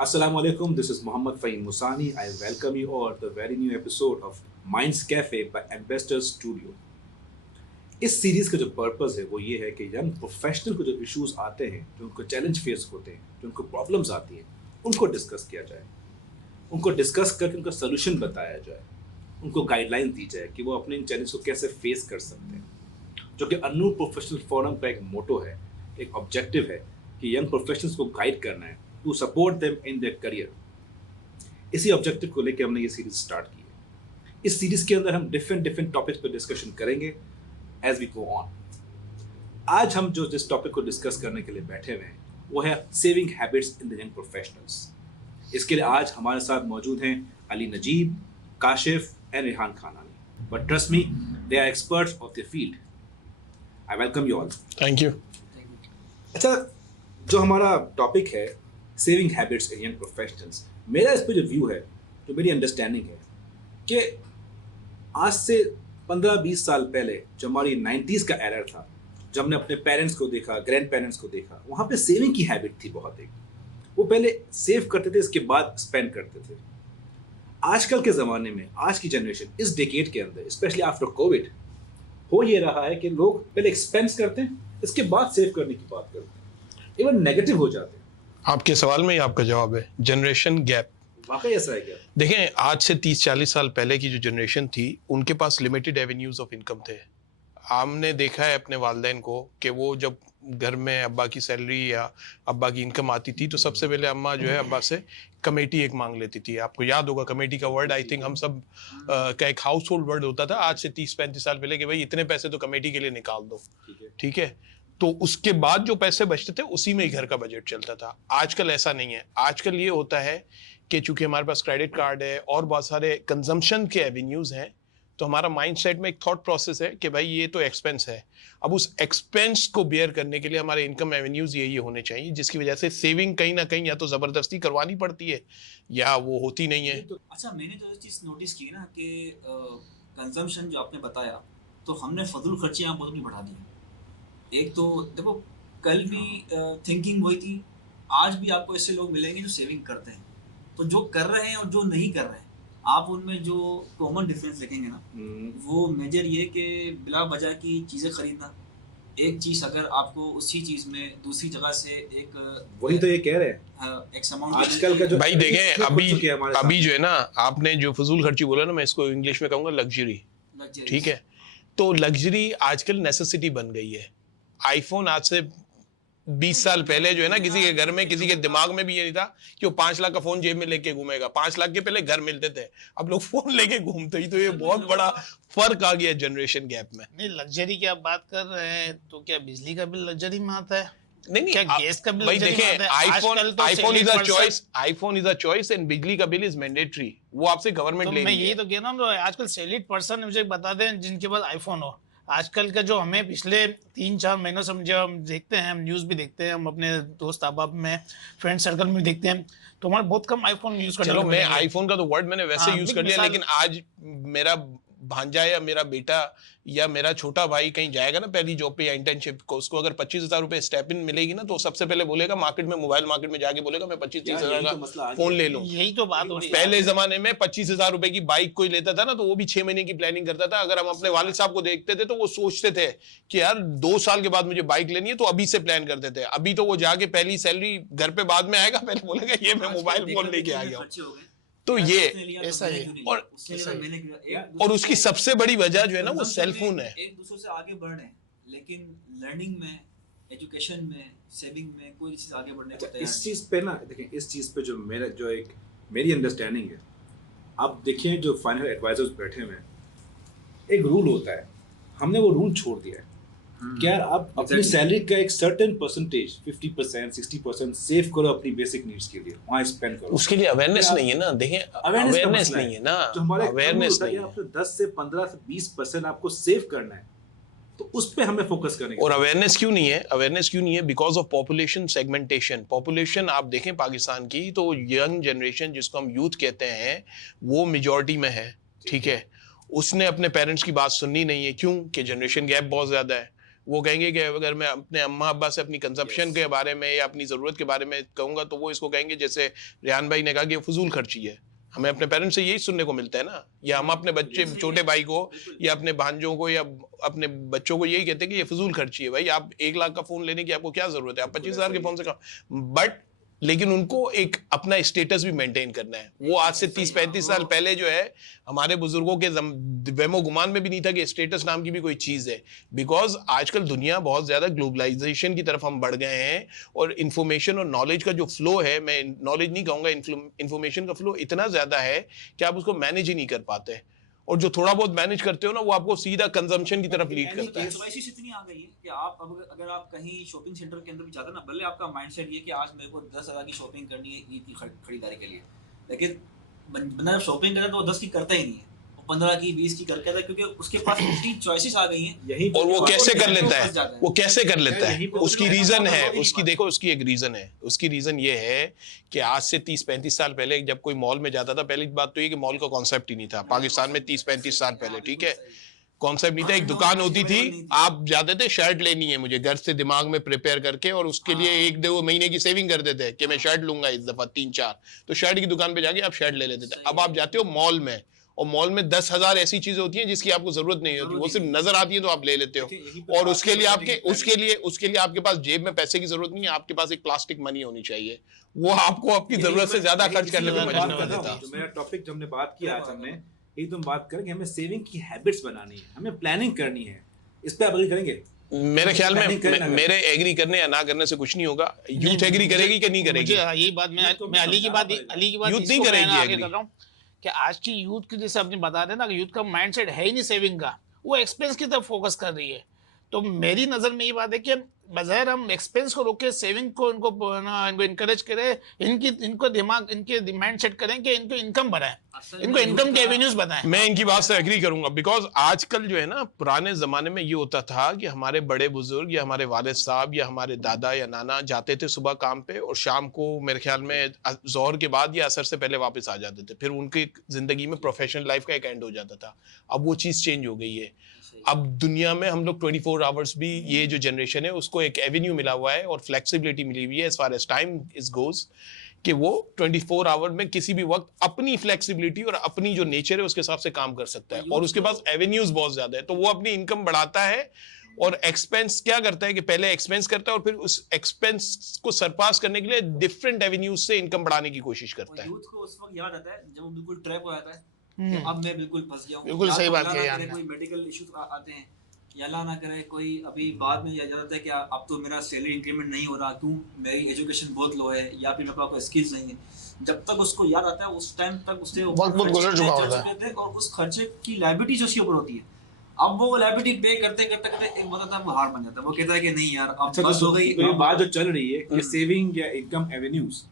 Assalamu alaikum, this is Muhammad Fahim Musani. I welcome you all to the very new episode of Minds Cafe by Ambassador Studio. इस series का जो purpose है वो ये है कि यंग प्रोफेशनल को जो इश्यूज आते हैं, जो उनको चैलेंज फेस होते हैं, जो उनको प्रॉब्लम्स आती हैं, उनको डिस्कस किया जाए, उनको डिस्कस करके उनका सोल्यूशन बताया जाए, उनको गाइडलाइन दी जाए कि वो अपने इन चैलेंज को कैसे फेस कर सकते हैं। जो कि अनूर प्रोफेशनल फोरम का एक मोटो है, एक ऑब्जेक्टिव है कि यंग प्रोफेशनल्स को गाइड करना है to support them in their career. इसी ऑब्जेक्टिव को लेकर हमने ये सीरीज स्टार्ट की है। इस सीरीज के अंदर हम डिफरेंट टॉपिक्स पर डिस्कशन करेंगे एज वी गो ऑन। आज हम जिस टॉपिक को डिस्कस करने के लिए बैठे हुए हैं वो है saving habits in the young professionals. इसके लिए आज हमारे साथ मौजूद हैं Ali Najeeb, Kashif and Rehan Khanani. But trust me, they are experts of the field. I welcome you all. Thank you. अच्छा, जो हमारा टॉपिक है saving habits in young professionals, मेरा इस पर जो व्यू है, जो मेरी अंडरस्टैंडिंग है कि आज से 15-20 साल पहले जो हमारी 90s का एरा था, जब हमने अपने पेरेंट्स को देखा, ग्रैंड पेरेंट्स को देखा, वहाँ पे सेविंग की हैबिट थी बहुत। एक वो पहले सेव करते थे, इसके बाद स्पेंड करते थे। आजकल के ज़माने में आज की जनरेशन इस डेकेड के अंदर, स्पेशली आफ्टर कोविड, हो ये रहा है कि लोग पहले एक्सपेंस करते हैं, इसके बाद सेव करने की बात करते हैं, इवन नेगेटिव हो जाते हैं। आपके सवाल में ही आपका जवाब है, जनरेशन गैप। वाकई ऐसा है क्या? देखें, आज से 30-40 साल पहले की जो जनरेशन थी उनके पास लिमिटेड एवेन्यूज ऑफ इनकम थे। हमने देखा है अपने वालिदैन को कि वो जब घर में अब्बा की सैलरी या अब्बा की इनकम आती थी तो सबसे पहले अम्मा जो है अब्बा से कमेटी एक मांग लेती थी। आपको याद होगा कमेटी का वर्ड, आई थिंक हम सब का एक हाउस होल्ड वर्ड होता था आज से 30-35 साल पहले कि भाई इतने पैसे तो कमेटी के लिए निकाल दो। ठीक है, तो उसके बाद जो पैसे बचते थे उसी में ही घर का बजट चलता था। आजकल ऐसा नहीं है। आजकल ये होता है कि चूंकि हमारे पास क्रेडिट कार्ड है और बहुत सारे कंजम्पशन के एवेन्यूज हैं, तो हमारा माइंडसेट में एक थॉट प्रोसेस है कि भाई ये तो एक्सपेंस है। अब उस एक्सपेंस को बेयर करने के लिए हमारे इनकम एवेन्यूज यही होने चाहिए, जिसकी वजह से सेविंग कहीं ना कहीं या तो जबरदस्ती करवानी पड़ती है या वो होती नहीं है। अच्छा, मैंने तो एक चीज़ नोटिस की ना कि कंजम्पशन जो आपने बताया, तो हमने फजूल खर्चे यहाँ बहुत भी बढ़ा दिए। एक तो देखो, कल भी थिंकिंग वही थी, आज भी आपको ऐसे लोग मिलेंगे जो सेविंग करते हैं। तो जो कर रहे हैं और जो नहीं कर रहे हैं, आप उनमें जो कॉमन डिफरेंस देखेंगे ना, वो मेजर ये कि बिला वजह की चीज़ें खरीदना। एक चीज़ अगर आपको उसी चीज़ में दूसरी जगह से एक, वही तो ये कह रहे हैं, एक अमाउंट आजकल का जो भाई देखें, अभी जो है ना, आपने जो फजूल खर्ची बोला ना, मैं इसको इंग्लिश में कहूँगा लग्जरी। ठीक है, तो लग्जरी आजकल नेसेसिटी बन गई है। आईफोन आज से 20 साल पहले जो है ना, किसी के घर में, किसी के दिमाग में भी ये नहीं था कि वो 5 लाख का फोन जेब में लेके घूमेगा। 5 लाख के पहले घर मिलते थे, अब लोग फोन लेके घूमते ही। तो ये बहुत बड़ा फर्क आ गया जनरेशन गैप में। नहीं, लग्जरी की आप बात कर रहे हैं तो क्या बिजली का बिल लग्जरी में आता है? नहीं, क्या गैस का बिल भाई लग्जरी में देखें, आता है? IPhone is a choice and बिजली का बिल इज मैंडेटरी। वो आपसे गवर्नमेंट ले रही है। मैं यही तो कह रहा हूँ, आजकल सैलरीड पर्सन मुझे बता दें जिनके पास आईफोन हो। आजकल का जो हमें पिछले 3-4 महीनों से जब हम देखते हैं, हम न्यूज़ भी देखते हैं, हम अपने दोस्त अहबाब में, फ्रेंड सर्कल में देखते हैं, तो हमारे बहुत कम आईफोन यूज करते हैं। चलो, मैं आईफोन का तो वर्ड मैंने वैसे यूज कर लिया, लेकिन आज मेरा भांजा या मेरा बेटा या मेरा छोटा भाई कहीं जाएगा ना पहली जॉब पे या इंटर्नशिप को, उसको अगर 25,000 रुपए स्टेप इन मिलेगी ना, तो सबसे पहले बोलेगा मार्केट में, मोबाइल मार्केट में जाके बोलेगा मैं 25-30 हजार का फोन ले लूं। यही तो बात हो रही है। पहले जमाने में 25,000 रुपए की बाइक कोई लेता था ना, तो वो भी 6 महीने की प्लानिंग करता था। अगर हम अपने वालिद साहब को देखते थे तो वो सोचते थे कि यार 2 साल के बाद मुझे बाइक लेनी है, तो अभी से प्लान करते थे। अभी तो वो जाके पहली सैलरी घर पे बाद में आएगा, पहले बोलेगा ये मैं मोबाइल फोन लेके आ गया। तो ये ऐसा है। और उसकी सबसे बड़ी वजह जो है ना, वो सेलफोन है। एक दूसरे से आगे बढ़ रहे हैं, लेकिन लर्निंग में, एजुकेशन में, सेविंग में कोई चीज आगे बढ़ने को तैयार इस चीज पे ना, देखें, इस चीज पे जो मेरी अंडरस्टैंडिंग है, आप देखिए जो फाइनेंशियल एडवाइजर्स बैठे हुए हैं, एक रूल होता है, हमने वो रूल छोड़ दिया है। क्या आप अपनी सैलरी का एक सर्टेन परसेंटेज 50%, 60% सेव करो अपनी बेसिक नीड्स के लिए, वहाँ स्पेंड करो। उसके लिए अवेयरनेस नहीं है ना। देखें, अवेयरनेस नहीं है ना, जो हमारे अवेयरनेस नहीं है। आपको 10 से 15 से 20% आपको सेव करना है, तो उस पे हमें फोकस करने की। और अवेयरनेस क्यों नहीं है? अवेयरनेस क्यों नहीं है? Because of population segmentation. Population आप देखें पाकिस्तान की, तो यंग जनरेशन जिसको हम यूथ कहते हैं, वो मेजॉरिटी में है। ठीक है, उसने अपने पेरेंट्स की बात सुननी नहीं है। क्यों? कि जनरेशन गैप बहुत ज्यादा है। वो कहेंगे कि अगर मैं अपने अम्मा अब्बा से अपनी कंजप्शन के बारे में या अपनी ज़रूरत के बारे में कहूँगा तो वो इसको कहेंगे, जैसे रेहान भाई ने कहा कि ये फजूल खर्ची है। हमें अपने पेरेंट्स से यही सुनने को मिलता है ना, या हम अपने बच्चे छोटे भाई को या अपने भांजों को या अपने बच्चों को यही कहते हैं कि ये फजूल खर्ची है। भाई आप 1 लाख का फोन लेने की आपको क्या जरूरत है, आप 25,000 के फोन से बट लेकिन उनको एक अपना स्टेटस भी मेंटेन करना है। वो आज से 30-35 साल पहले जो है हमारे बुजुर्गों के वहमो गुमान में भी नहीं था कि स्टेटस नाम की भी कोई चीज है, बिकॉज आजकल दुनिया बहुत ज्यादा ग्लोबलाइजेशन की तरफ हम बढ़ गए हैं और इंफॉर्मेशन और नॉलेज का जो फ्लो है, मैं नॉलेज नहीं कहूंगा, इंफॉर्मेशन का फ्लो इतना ज्यादा है कि आप उसको मैनेज ही नहीं कर पाते, और जो थोड़ा बहुत मैनेज करते हो ना वो आपको सीधा कंजम्पशन की तरफ लीड करता है। चॉइसेस इतनी आ गई है कि आप अब अगर आप कहीं शॉपिंग सेंटर के अंदर भी जाते हैं ना, भले आपका माइंडसेट ये कि आज मेरे को 10,000 की शॉपिंग करनी है ईद की खरीदारी के लिए, लेकिन बंदा जब शॉपिंग करता है तो वो 10 की करता ही नहीं है, वो 15 की 20 की करके आता, क्योंकि उसके पास इतनी चॉइसेस आ गई हैं। और वो कैसे कर लेता है, वो कैसे कर लेता है, उसकी रीजन है, उसकी देखो उसकी एक रीजन है। उसकी रीजन ये है कि आज से 30-35 साल पहले जब कोई मॉल में जाता था, पहली बात तो ये कि मॉल का कॉन्सेप्ट ही नहीं था पाकिस्तान में 30-35 साल पहले, ठीक है, कॉन्सेप्ट नहीं था। एक दुकान होती थी, आप जाते थे शर्ट लेनी है मुझे, घर से दिमाग में प्रिपेयर करके, और उसके लिए 1-2 महीने की सेविंग करते थे कि मैं शर्ट लूंगा इस दफा 3-4, तो शर्ट की दुकान पे जाके आप शर्ट ले लेते थे। अब आप जाते हो मॉल में, और मॉल में 10,000 ऐसी चीजें होती हैं जिसकी आपको जरूरत नहीं होती, वो सिर्फ नजर आती है तो आप ले लेते हो, और उसके लिए आपके पास जेब में पैसे की जरूरत नहीं है, आपके पास एक प्लास्टिक मनी होनी चाहिए, वो आपको अपनी जरूरत से ज्यादा खर्च करने में मजबूर कर देता है। मेरा टॉपिक जो हमने बात किया आज, हमने यही तुम बात करें कि हमें सेविंग की हैबिट्स बनानी है, हमें प्लानिंग करनी है, इस पे आप एग्री करेंगे? मेरे ख्याल में मेरे एग्री करने या ना करने से कुछ नहीं होगा, यूथ एग्री करेगी कि नहीं करेगी? यही बात मैं अली की बात यूथ नहीं करेगी एग्री कि आज की यूथ की, जैसे आपने बता रहे ना कि यूथ का माइंडसेट है ही नहीं सेविंग का, वो एक्सपेंस की तरफ फोकस कर रही है। तो मेरी नज़र में ये बात है कि बजाय हम एक्सपेंस को रोके सेविंग को इनको इनकरेज करें, इनको दिमाग इनके माइंड सेट करें कि इनको इनकम बढ़ाएं, इनको इनकम के एवेन्यूज बताएं। मैं इनकी बात से एग्री करूंगा, बिकॉज आजकल जो है ना, पुराने जमाने में ये होता था कि हमारे बड़े बुजुर्ग या हमारे वालिद साहब या हमारे दादा या नाना जाते थे सुबह काम पे, और शाम को मेरे ख्याल में जोहर के बाद या असर से पहले वापस आ जाते थे, फिर उनकी जिंदगी में प्रोफेशनल लाइफ का एक एंड हो जाता था। अब वो चीज़ चेंज हो गई है। अब दुनिया में हम लोग 24 आवर्स भी, ये जो जनरेशन है उसको एक एवेन्यू मिला हुआ है और फ्लेक्सिबिलिटी मिली हुई है as far as time is goes, कि वो 24 आवर में किसी भी वक्त अपनी फ्लेक्सिबिलिटी और अपनी जो नेचर है उसके हिसाब से काम कर सकता है, और उसके पास एवेन्यूज बहुत ज्यादा है, तो वो अपनी इनकम बढ़ाता है। और एक्सपेंस क्या करता है कि पहले एक्सपेंस करता है और फिर उस एक्सपेंस को सरपास करने के लिए डिफरेंट एवेन्यूज से इनकम बढ़ाने की कोशिश करता है। यूथ को उस वक्त याद आता है जब वो बिल्कुल ट्रैप हो जाता है कि अब मैं बिल्कुल फंस गया हूं, बिल्कुल सही बात है यार। कोई मेडिकल इश्यूज आते हैं, या अल्लाह ना करे कोई अभी बाद में याद आता है कि अब तो मेरा सैलरी इंक्रीमेंट नहीं हो रहा, क्यों, मेरी एजुकेशन बहुत लो है, या फिर मेरे पास कोई स्किल्स नहीं है। जब तक उसको याद आता है उस टाइम तक उससे वक्त गुजर चुका होता है, और उस खर्चे की लायबिलिटी जो उसके ऊपर होती है, अब वो लायबिलिटी पे करते करते एक बताता है वो हार बन जाता है, वो कहता है कि नहीं यार अब बस हो गई। तो बात जो चल रही है कि सेविंग या इनकम एवेन्यूज,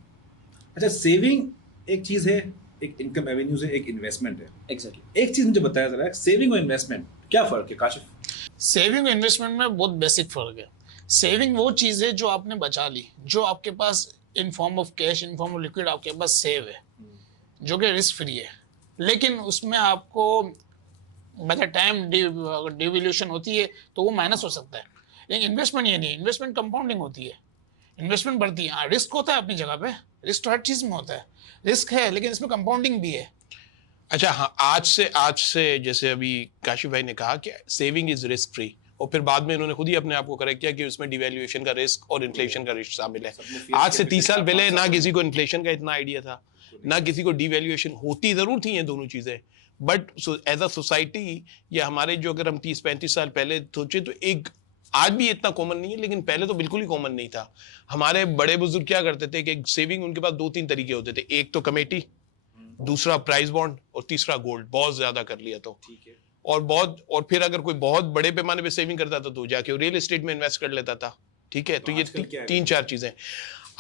अच्छा सेविंग एक चीज है, एक इनकम एवेन्यूज है, एक इन्वेस्टमेंट है। एग्जैक्टली। एक चीज मुझे बताया जरा, सेविंग और इन्वेस्टमेंट क्या फर्क है काशिफ? सेविंग और इन्वेस्टमेंट में बहुत बेसिक फर्क है। सेविंग वो चीज़ है जो आपने बचा ली, जो आपके पास in form of cash, in form of liquid आपके पास सेव है, जो कि रिस्क फ्री है, लेकिन उसमें आपको मतलब टाइम डिवैल्यूएशन होती है तो वो माइनस हो सकता है। लेकिन इन्वेस्टमेंट ये नहीं, इन्वेस्टमेंट कंपाउंडिंग होती है, इन्वेस्टमेंट बढ़ती है। हाँ, रिस्क होता है अपनी जगह पे, रिस्क तो हर चीज़ में होता है, रिस्क है, लेकिन इसमें कंपाउंडिंग भी है। अच्छा हाँ, आज से जैसे अभी काशिफ भाई ने कहा कि सेविंग इज रिस्क फ्री, और फिर बाद में इन्होंने खुद ही अपने आप को करेक्ट किया कि उसमें डिवैल्यूएशन का रिस्क और इन्फ्लेशन का रिस्क शामिल है। आज से 30 साल पहले ना किसी को इन्फ्लेशन का इतना आइडिया था, ना किसी को डिवैल्यूएशन, होती जरूर थी ये दोनों चीजें, बट एज अ सोसाइटी या हमारे जो, अगर हम 30-35 साल पहले सोचे तो एक, आज भी इतना कॉमन नहीं है लेकिन पहले तो बिल्कुल ही कॉमन नहीं था। हमारे बड़े बुजुर्ग क्या करते थे कि सेविंग उनके पास 2-3 तरीके होते थे, एक तो कमेटी, दूसरा प्राइस बॉन्ड, और तीसरा गोल्ड। बहुत ज्यादा कर लिया तो ठीक है, और फिर अगर कोई बहुत बड़े पैमाने पे सेविंग करता था तो जाके रियल एस्टेट में इन्वेस्ट कर लेता था, ठीक है। तो ये 3-4 चीजें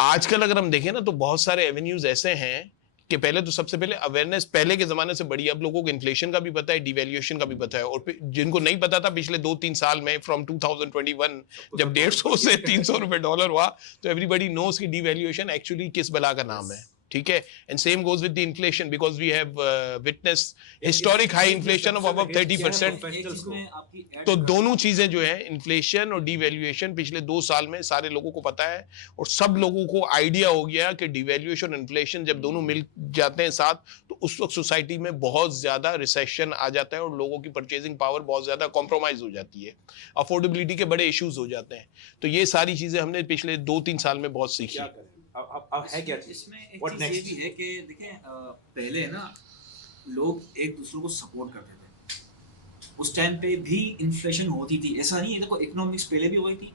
आजकल अगर हम देखें ना तो बहुत सारे एवेन्यूज ऐसे हैं कि पहले तो सबसे पहले अवेयरनेस पहले के जमाने से बढ़ी, अब लोगों को इन्फ्लेशन का भी पता है, डिवैल्यूएशन का भी पता है, और जिनको नहीं पता था पिछले 2-3 साल में, फ्रॉम 2021 जब 150 से 300 रुपए डॉलर हुआ, तो एवरीबॉडी नोस कि डिवैल्यूएशन एक्चुअली किस बला का नाम है। ठीक है, and same goes with the inflation because we have witness historic high inflation of above 30%. तो दोनों चीजें जो है, इन्फ्लेशन और डिवैल्यूएशन, पिछले 2 साल में सारे लोगों को पता है और सब लोगों को आइडिया हो गया कि डिवैल्यूएशन और इन्फ्लेशन जब दोनों मिल जाते हैं साथ, तो उस वक्त सोसाइटी में बहुत ज्यादा रिसेशन आ जाता है और लोगों की परचेजिंग पावर बहुत ज्यादा कॉम्प्रोमाइज हो जाती है, अफोर्डेबिलिटी के बड़े इश्यूज हो जाते हैं. तो ये सारी चीजें हमने पिछले 2-3 साल में बहुत सीखी. अब है क्या चीज? इसमें एक चीज ये भी है कि देखें, पहले है ना, लोग एक दूसरे को सपोर्ट करते थे. उस टाइम पे भी इन्फ्लेशन होती थी, ऐसा नहीं है. देखो, इकोनॉमिक्स पहले भी वही थी,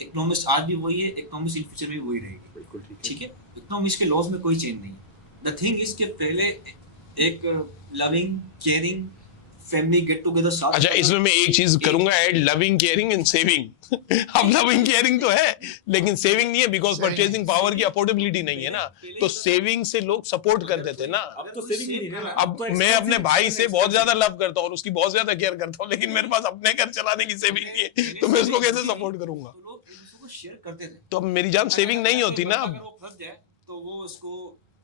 इकोनॉमिक्स आज भी वही है, इकोनॉमिक्स इन फ्यूचर भी वही रहेगी. बिल्कुल ठीक है. इकोनॉमिक्स के लॉज में कोई चेंज नहीं है. द थिंग इज कि पहले एक loving caring family get together साथ. अच्छा, इसमें मैं एक चीज करूंगा add, loving caring and saving. अब लविंग केयरिंग तो है लेकिन सेविंग नहीं है, बिकॉज परचेजिंग पावर की अफोर्डेबिलिटी नहीं है ना. तो सेविंग से लोग सपोर्ट करते थे ना. अब तो सेविंग नहीं है. अब मैं अपने भाई से बहुत ज्यादा लव करता हूँ और उसकी बहुत ज्यादा केयर करता हूँ, लेकिन मेरे पास अपने घर चलाने की सेविंग नहीं है, तो मैं उसको कैसे सपोर्ट करूंगा? लोग एक दूसरे को शेयर करते थे. तो अब मेरी जान सेविंग नहीं होती ना. अगर वो फंस जाए तो वो उसको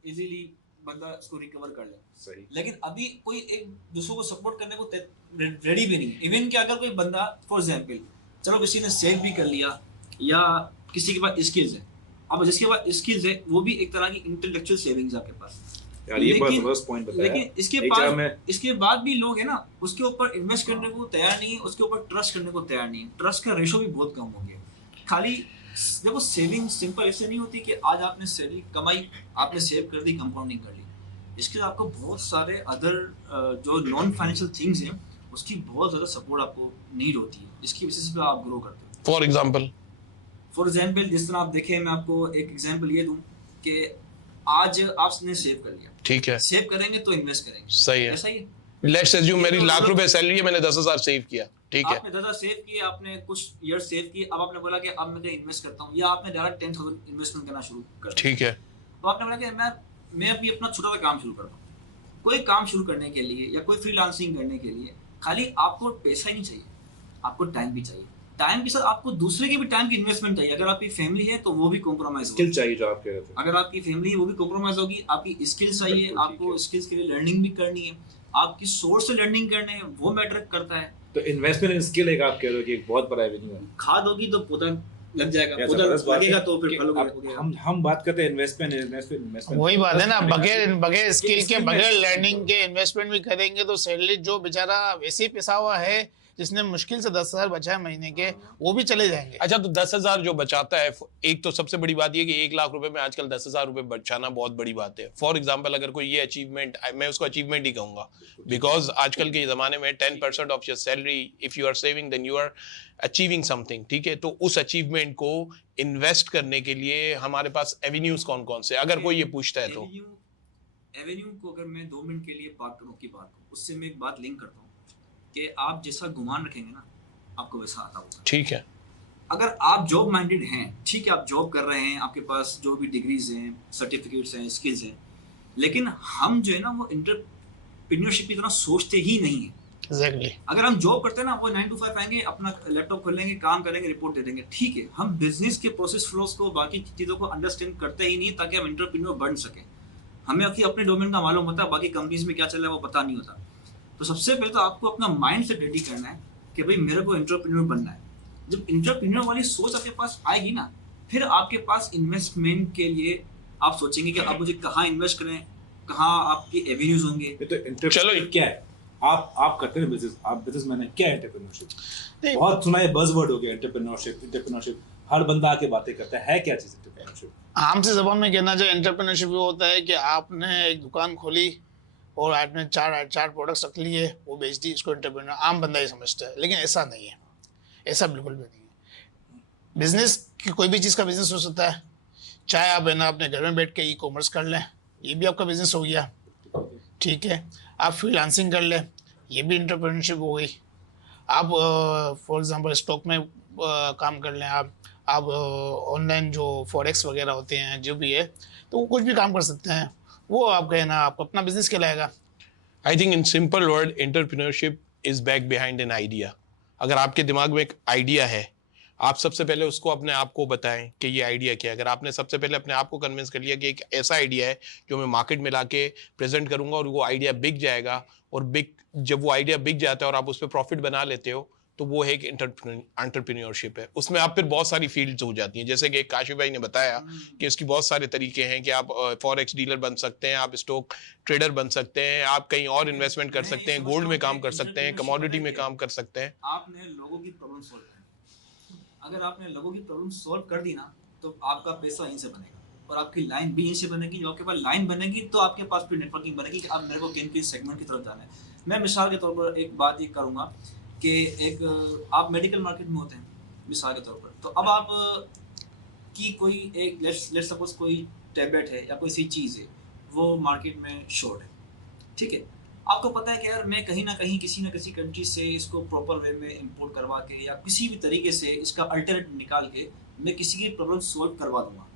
इजीली बंदा उसको रिकवर कर ले. सही. लेकिन अभी कोई एक दूसरे को सपोर्ट करने को रेडी भी नहीं. इवन कि अगर कोई बंदा, फॉर एग्जांपल, चलो किसी ने सेव भी कर लिया या किसी के पास स्किल्स है, अब जिसके पास स्किल्स है वो भी एक तरह की इंटेलेक्चुअल सेविंग्स आपके पास. यार ये बड़ा जबरदस्त पॉइंट बताया. लेकिन इसके बाद भी लोग है ना, उसके ऊपर इन्वेस्ट करने को तैयार नहीं है, उसके ऊपर ट्रस्ट करने को तैयार नहीं है. ट्रस्ट का रेशो भी बहुत कम हो गया. खाली देखो, सेविंग सिंपल ऐसे नहीं होती कि आज आपने सैलरी कमाई, आपने सेव कर दी, कंपाउंडिंग कर ली. इसके लिए आपको बहुत सारे अदर जो नॉन फाइनेंशियल थिंग्स हैं उसकी बहुत ज़्यादा सपोर्ट आपको नीड होती है, जिसकी बेसिस पे आप ग्रो करते हो. फॉर एग्जाम्पल जिस तरह आप देखें, मैं आपको एक एग्जांपल ये दूं कि आज आपने सेव कर लिया, ठीक है, सेव करेंगे तो इन्वेस्ट करेंगे. सही है. ऐसा ही है. लेट्स अज्यूम मेरी ₹1,00,000 सैलरी है, मैंने 10,000 सेव किया, ठीक है. आपने 10,000 सेव किए, आपने कुछ ईयर सेव किए, अब आपने बोला कि अब मैं कहीं इन्वेस्ट करता हूँ, या आपने डायरेक्ट 10,000 इन्वेस्टमेंट करना शुरू कर, ठीक है. तो आपने बोला कि मैं अभी अपना छोटा सा काम शुरू करता हूँ. कोई काम शुरू करने के लिए या कोई फ्रीलांसिंग करने के लिए खाली आपको पैसा ही नहीं चाहिए, आपको टाइम भी चाहिए. टाइम के साथ आपको दूसरे के भी टाइम की इन्वेस्टमेंट चाहिए. अगर आपकी फैमिली है तो वो भी कॉम्प्रोमाइज स्किल चाहिए जो आप कह रहे थे. अगर आपकी फैमिली है वो भी कॉम्प्रोमाइज होगी. आपकी स्किल्स चाहिए, आपको स्किल्स के लिए लर्निंग भी करनी है, आपकी सोर्स से लर्निंग करने है, वो मैटर करता है. तो इन्वेस्टमेंट इन स्किल एक आप कह रहे हो कि एक बहुत बड़ा एवेन्यू है. खाद होगी तो पौधा लग जाएगा, पौधा लगेगा तो फिर फल होगा. हम बात करते हैं इन्वेस्टमेंट. वही बात है ना, बगैर स्किल के, बगैर लर्निंग के इन्वेस्टमेंट भी करेंगे तो सैलरी, जो बेचारा वैसे ही पिसा हुआ है जिसने मुश्किल से 10,000 बचाए महीने के, वो भी चले जाएंगे. अच्छा, तो 10,000 जो बचाता है, एक तो सबसे बड़ी बात ये कि 1,00,000 में आजकल 10,000 रुपए बचाना बहुत बड़ी बात है. फॉर एग्जांपल, अगर कोई ये अचीवमेंट, मैं उसको अचीवमेंट ही कहूंगा, बिकॉज आजकल के ज़माने में 10% of your salary if you are saving then you are achieving something, ठीक है. तो उस अचीवमेंट को इन्वेस्ट करने के लिए हमारे पास एवेन्यूज कौन कौन से, अगर कोई ये पूछता है तो. एवेन्यू को अगर मैं 2 मिनट के लिए बात करूं, उससे मैं एक बात लिंक करता हूं कि आप जैसा गुमान रखेंगे ना, आपको वैसा आता होगा. ठीक है. अगर आप जॉब माइंडेड हैं, ठीक है, आप जॉब कर रहे हैं, आपके पास जो भी डिग्रीज हैं, सर्टिफिकेट्स हैं, स्किल्स हैं, लेकिन हम जो है ना वो एंटरप्रेन्योरशिप की तरह सोचते ही नहीं है. Exactly. अगर हम जॉब करते हैं ना, वो 9 to 5 आएंगे, अपना लैपटॉप खोलेंगे, काम करेंगे, रिपोर्ट दे देंगे, ठीक है. हम बिजनेस के प्रोसेस फ्लोस को, बाकी चीज़ों को अंडरस्टैंड करते ही नहीं, ताकि हम एंटरप्रेन्योर बन सकें. हमें अपने डोमेन का मालूम होता है, बाकी कंपनीज में क्या चल रहा है वो पता नहीं होता. तो सबसे पहले तो आपको अपना माइंड से रेडी करना है कि भाई मेरे को एंटरप्रेन्योर बनना है. जब एंटरप्रेन्योर वाली सोच आपके पास आएगी ना, फिर आपके पास इन्वेस्टमेंट के लिए आप सोचेंगे कि अब मुझे कहाँ इन्वेस्ट करें, कहाँ आपकी एवेन्यूज होंगे. तो चलो, क्या है आप करते हैं बिजनेस, आप बिजनेसमैन है, क्या एंटरप्रेन्योरशिप? बहुत सुना है, बज़वर्ड हो गया एंटरप्रेन्योरशिप. हर बंदा आके बातें करता है क्या चीज़ एंटरप्रेन्योरशिप? आम से ज़बान में कहना चाहिए, एंटरप्रेन्योरशिप वो होता है कि आपने एक दुकान खोली और आपने चार प्रोडक्ट्स रख लिए, वो बेच दी, इसको एंटरप्रेन्योर आम बंदा ही समझता है. लेकिन ऐसा नहीं है, ऐसा बिल्कुल भी नहीं है. बिजनेस की, कोई भी चीज़ का बिजनेस हो सकता है. चाहे आप है ना अपने घर में बैठ के ई-कॉमर्स कर लें, ये भी आपका बिजनेस हो गया, ठीक है. आप फ्रीलांसिंग कर लें, ये भी एंटरप्रेन्योरशिप हो गई. आप फॉर एग्जांपल स्टॉक में काम कर लें, आप ऑनलाइन जो फॉरेक्स वगैरह होते हैं, जो भी है, तो वो कुछ भी काम कर सकते हैं. वो आप कहना आपको अपना बिजनेस कहलाएगा. I think in simple word, entrepreneurship is back behind an idea. अगर आपके दिमाग में एक आइडिया है आप सबसे पहले उसको अपने आप को बताएं कि ये आइडिया क्या है। अगर आपने सबसे पहले अपने आप को कन्विंस कर लिया कि एक ऐसा आइडिया है जो मैं मार्केट में लाके प्रेजेंट करूंगा और वो आइडिया बिक जाएगा, और जब वो आइडिया बिक जाता है और आप उस पर प्रॉफिट बना लेते हो, तो वो है एक एंटरप्रेन्योरशिप है। उसमें आप फिर बहुत सारी फील्ड्स हो जाती हैं, जैसे कि काशिफ भाई ने बताया कि इसकी बहुत सारे तरीके हैं कि आप फॉरेक्स डीलर बन सकते हैं, आप स्टॉक ट्रेडर बन सकते हैं, आप कहीं और इन्वेस्टमेंट कर सकते हैं, गोल्ड में काम कर सकते हैं, कमोडिटी में काम कर सकते हैं। आपने लोगों की प्रॉब्लम सॉल्व करनी, अगर आपने लोगों की प्रॉब्लम सॉल्व कर दी ना, तो आपका पैसा यहीं से बनेगा और आपकी लाइन भी यहीं से बनेगी। जो आपके पास लाइन बनेगी तो आपके पास फिर नेटवर्किंग बनेगी कि अब मेरे को किन किन सेगमेंट की तरफ जाना है। मैं मिसाल के तौर पर एक बात ये करूँगा कि एक आप मेडिकल मार्केट में होते हैं मिसाल के तौर पर, तो अब आप की कोई एक लेट्स सपोज कोई टैबलेट है या कोई सी चीज़ है, वो मार्केट में शॉर्ट है, ठीक है। आपको पता है कि यार मैं कहीं ना कहीं किसी ना किसी कंट्री से इसको प्रॉपर वे में इंपोर्ट करवा के या किसी भी तरीके से इसका अल्टरनेटिव निकाल के मैं किसी की प्रॉब्लम सॉल्व करवा दूंगा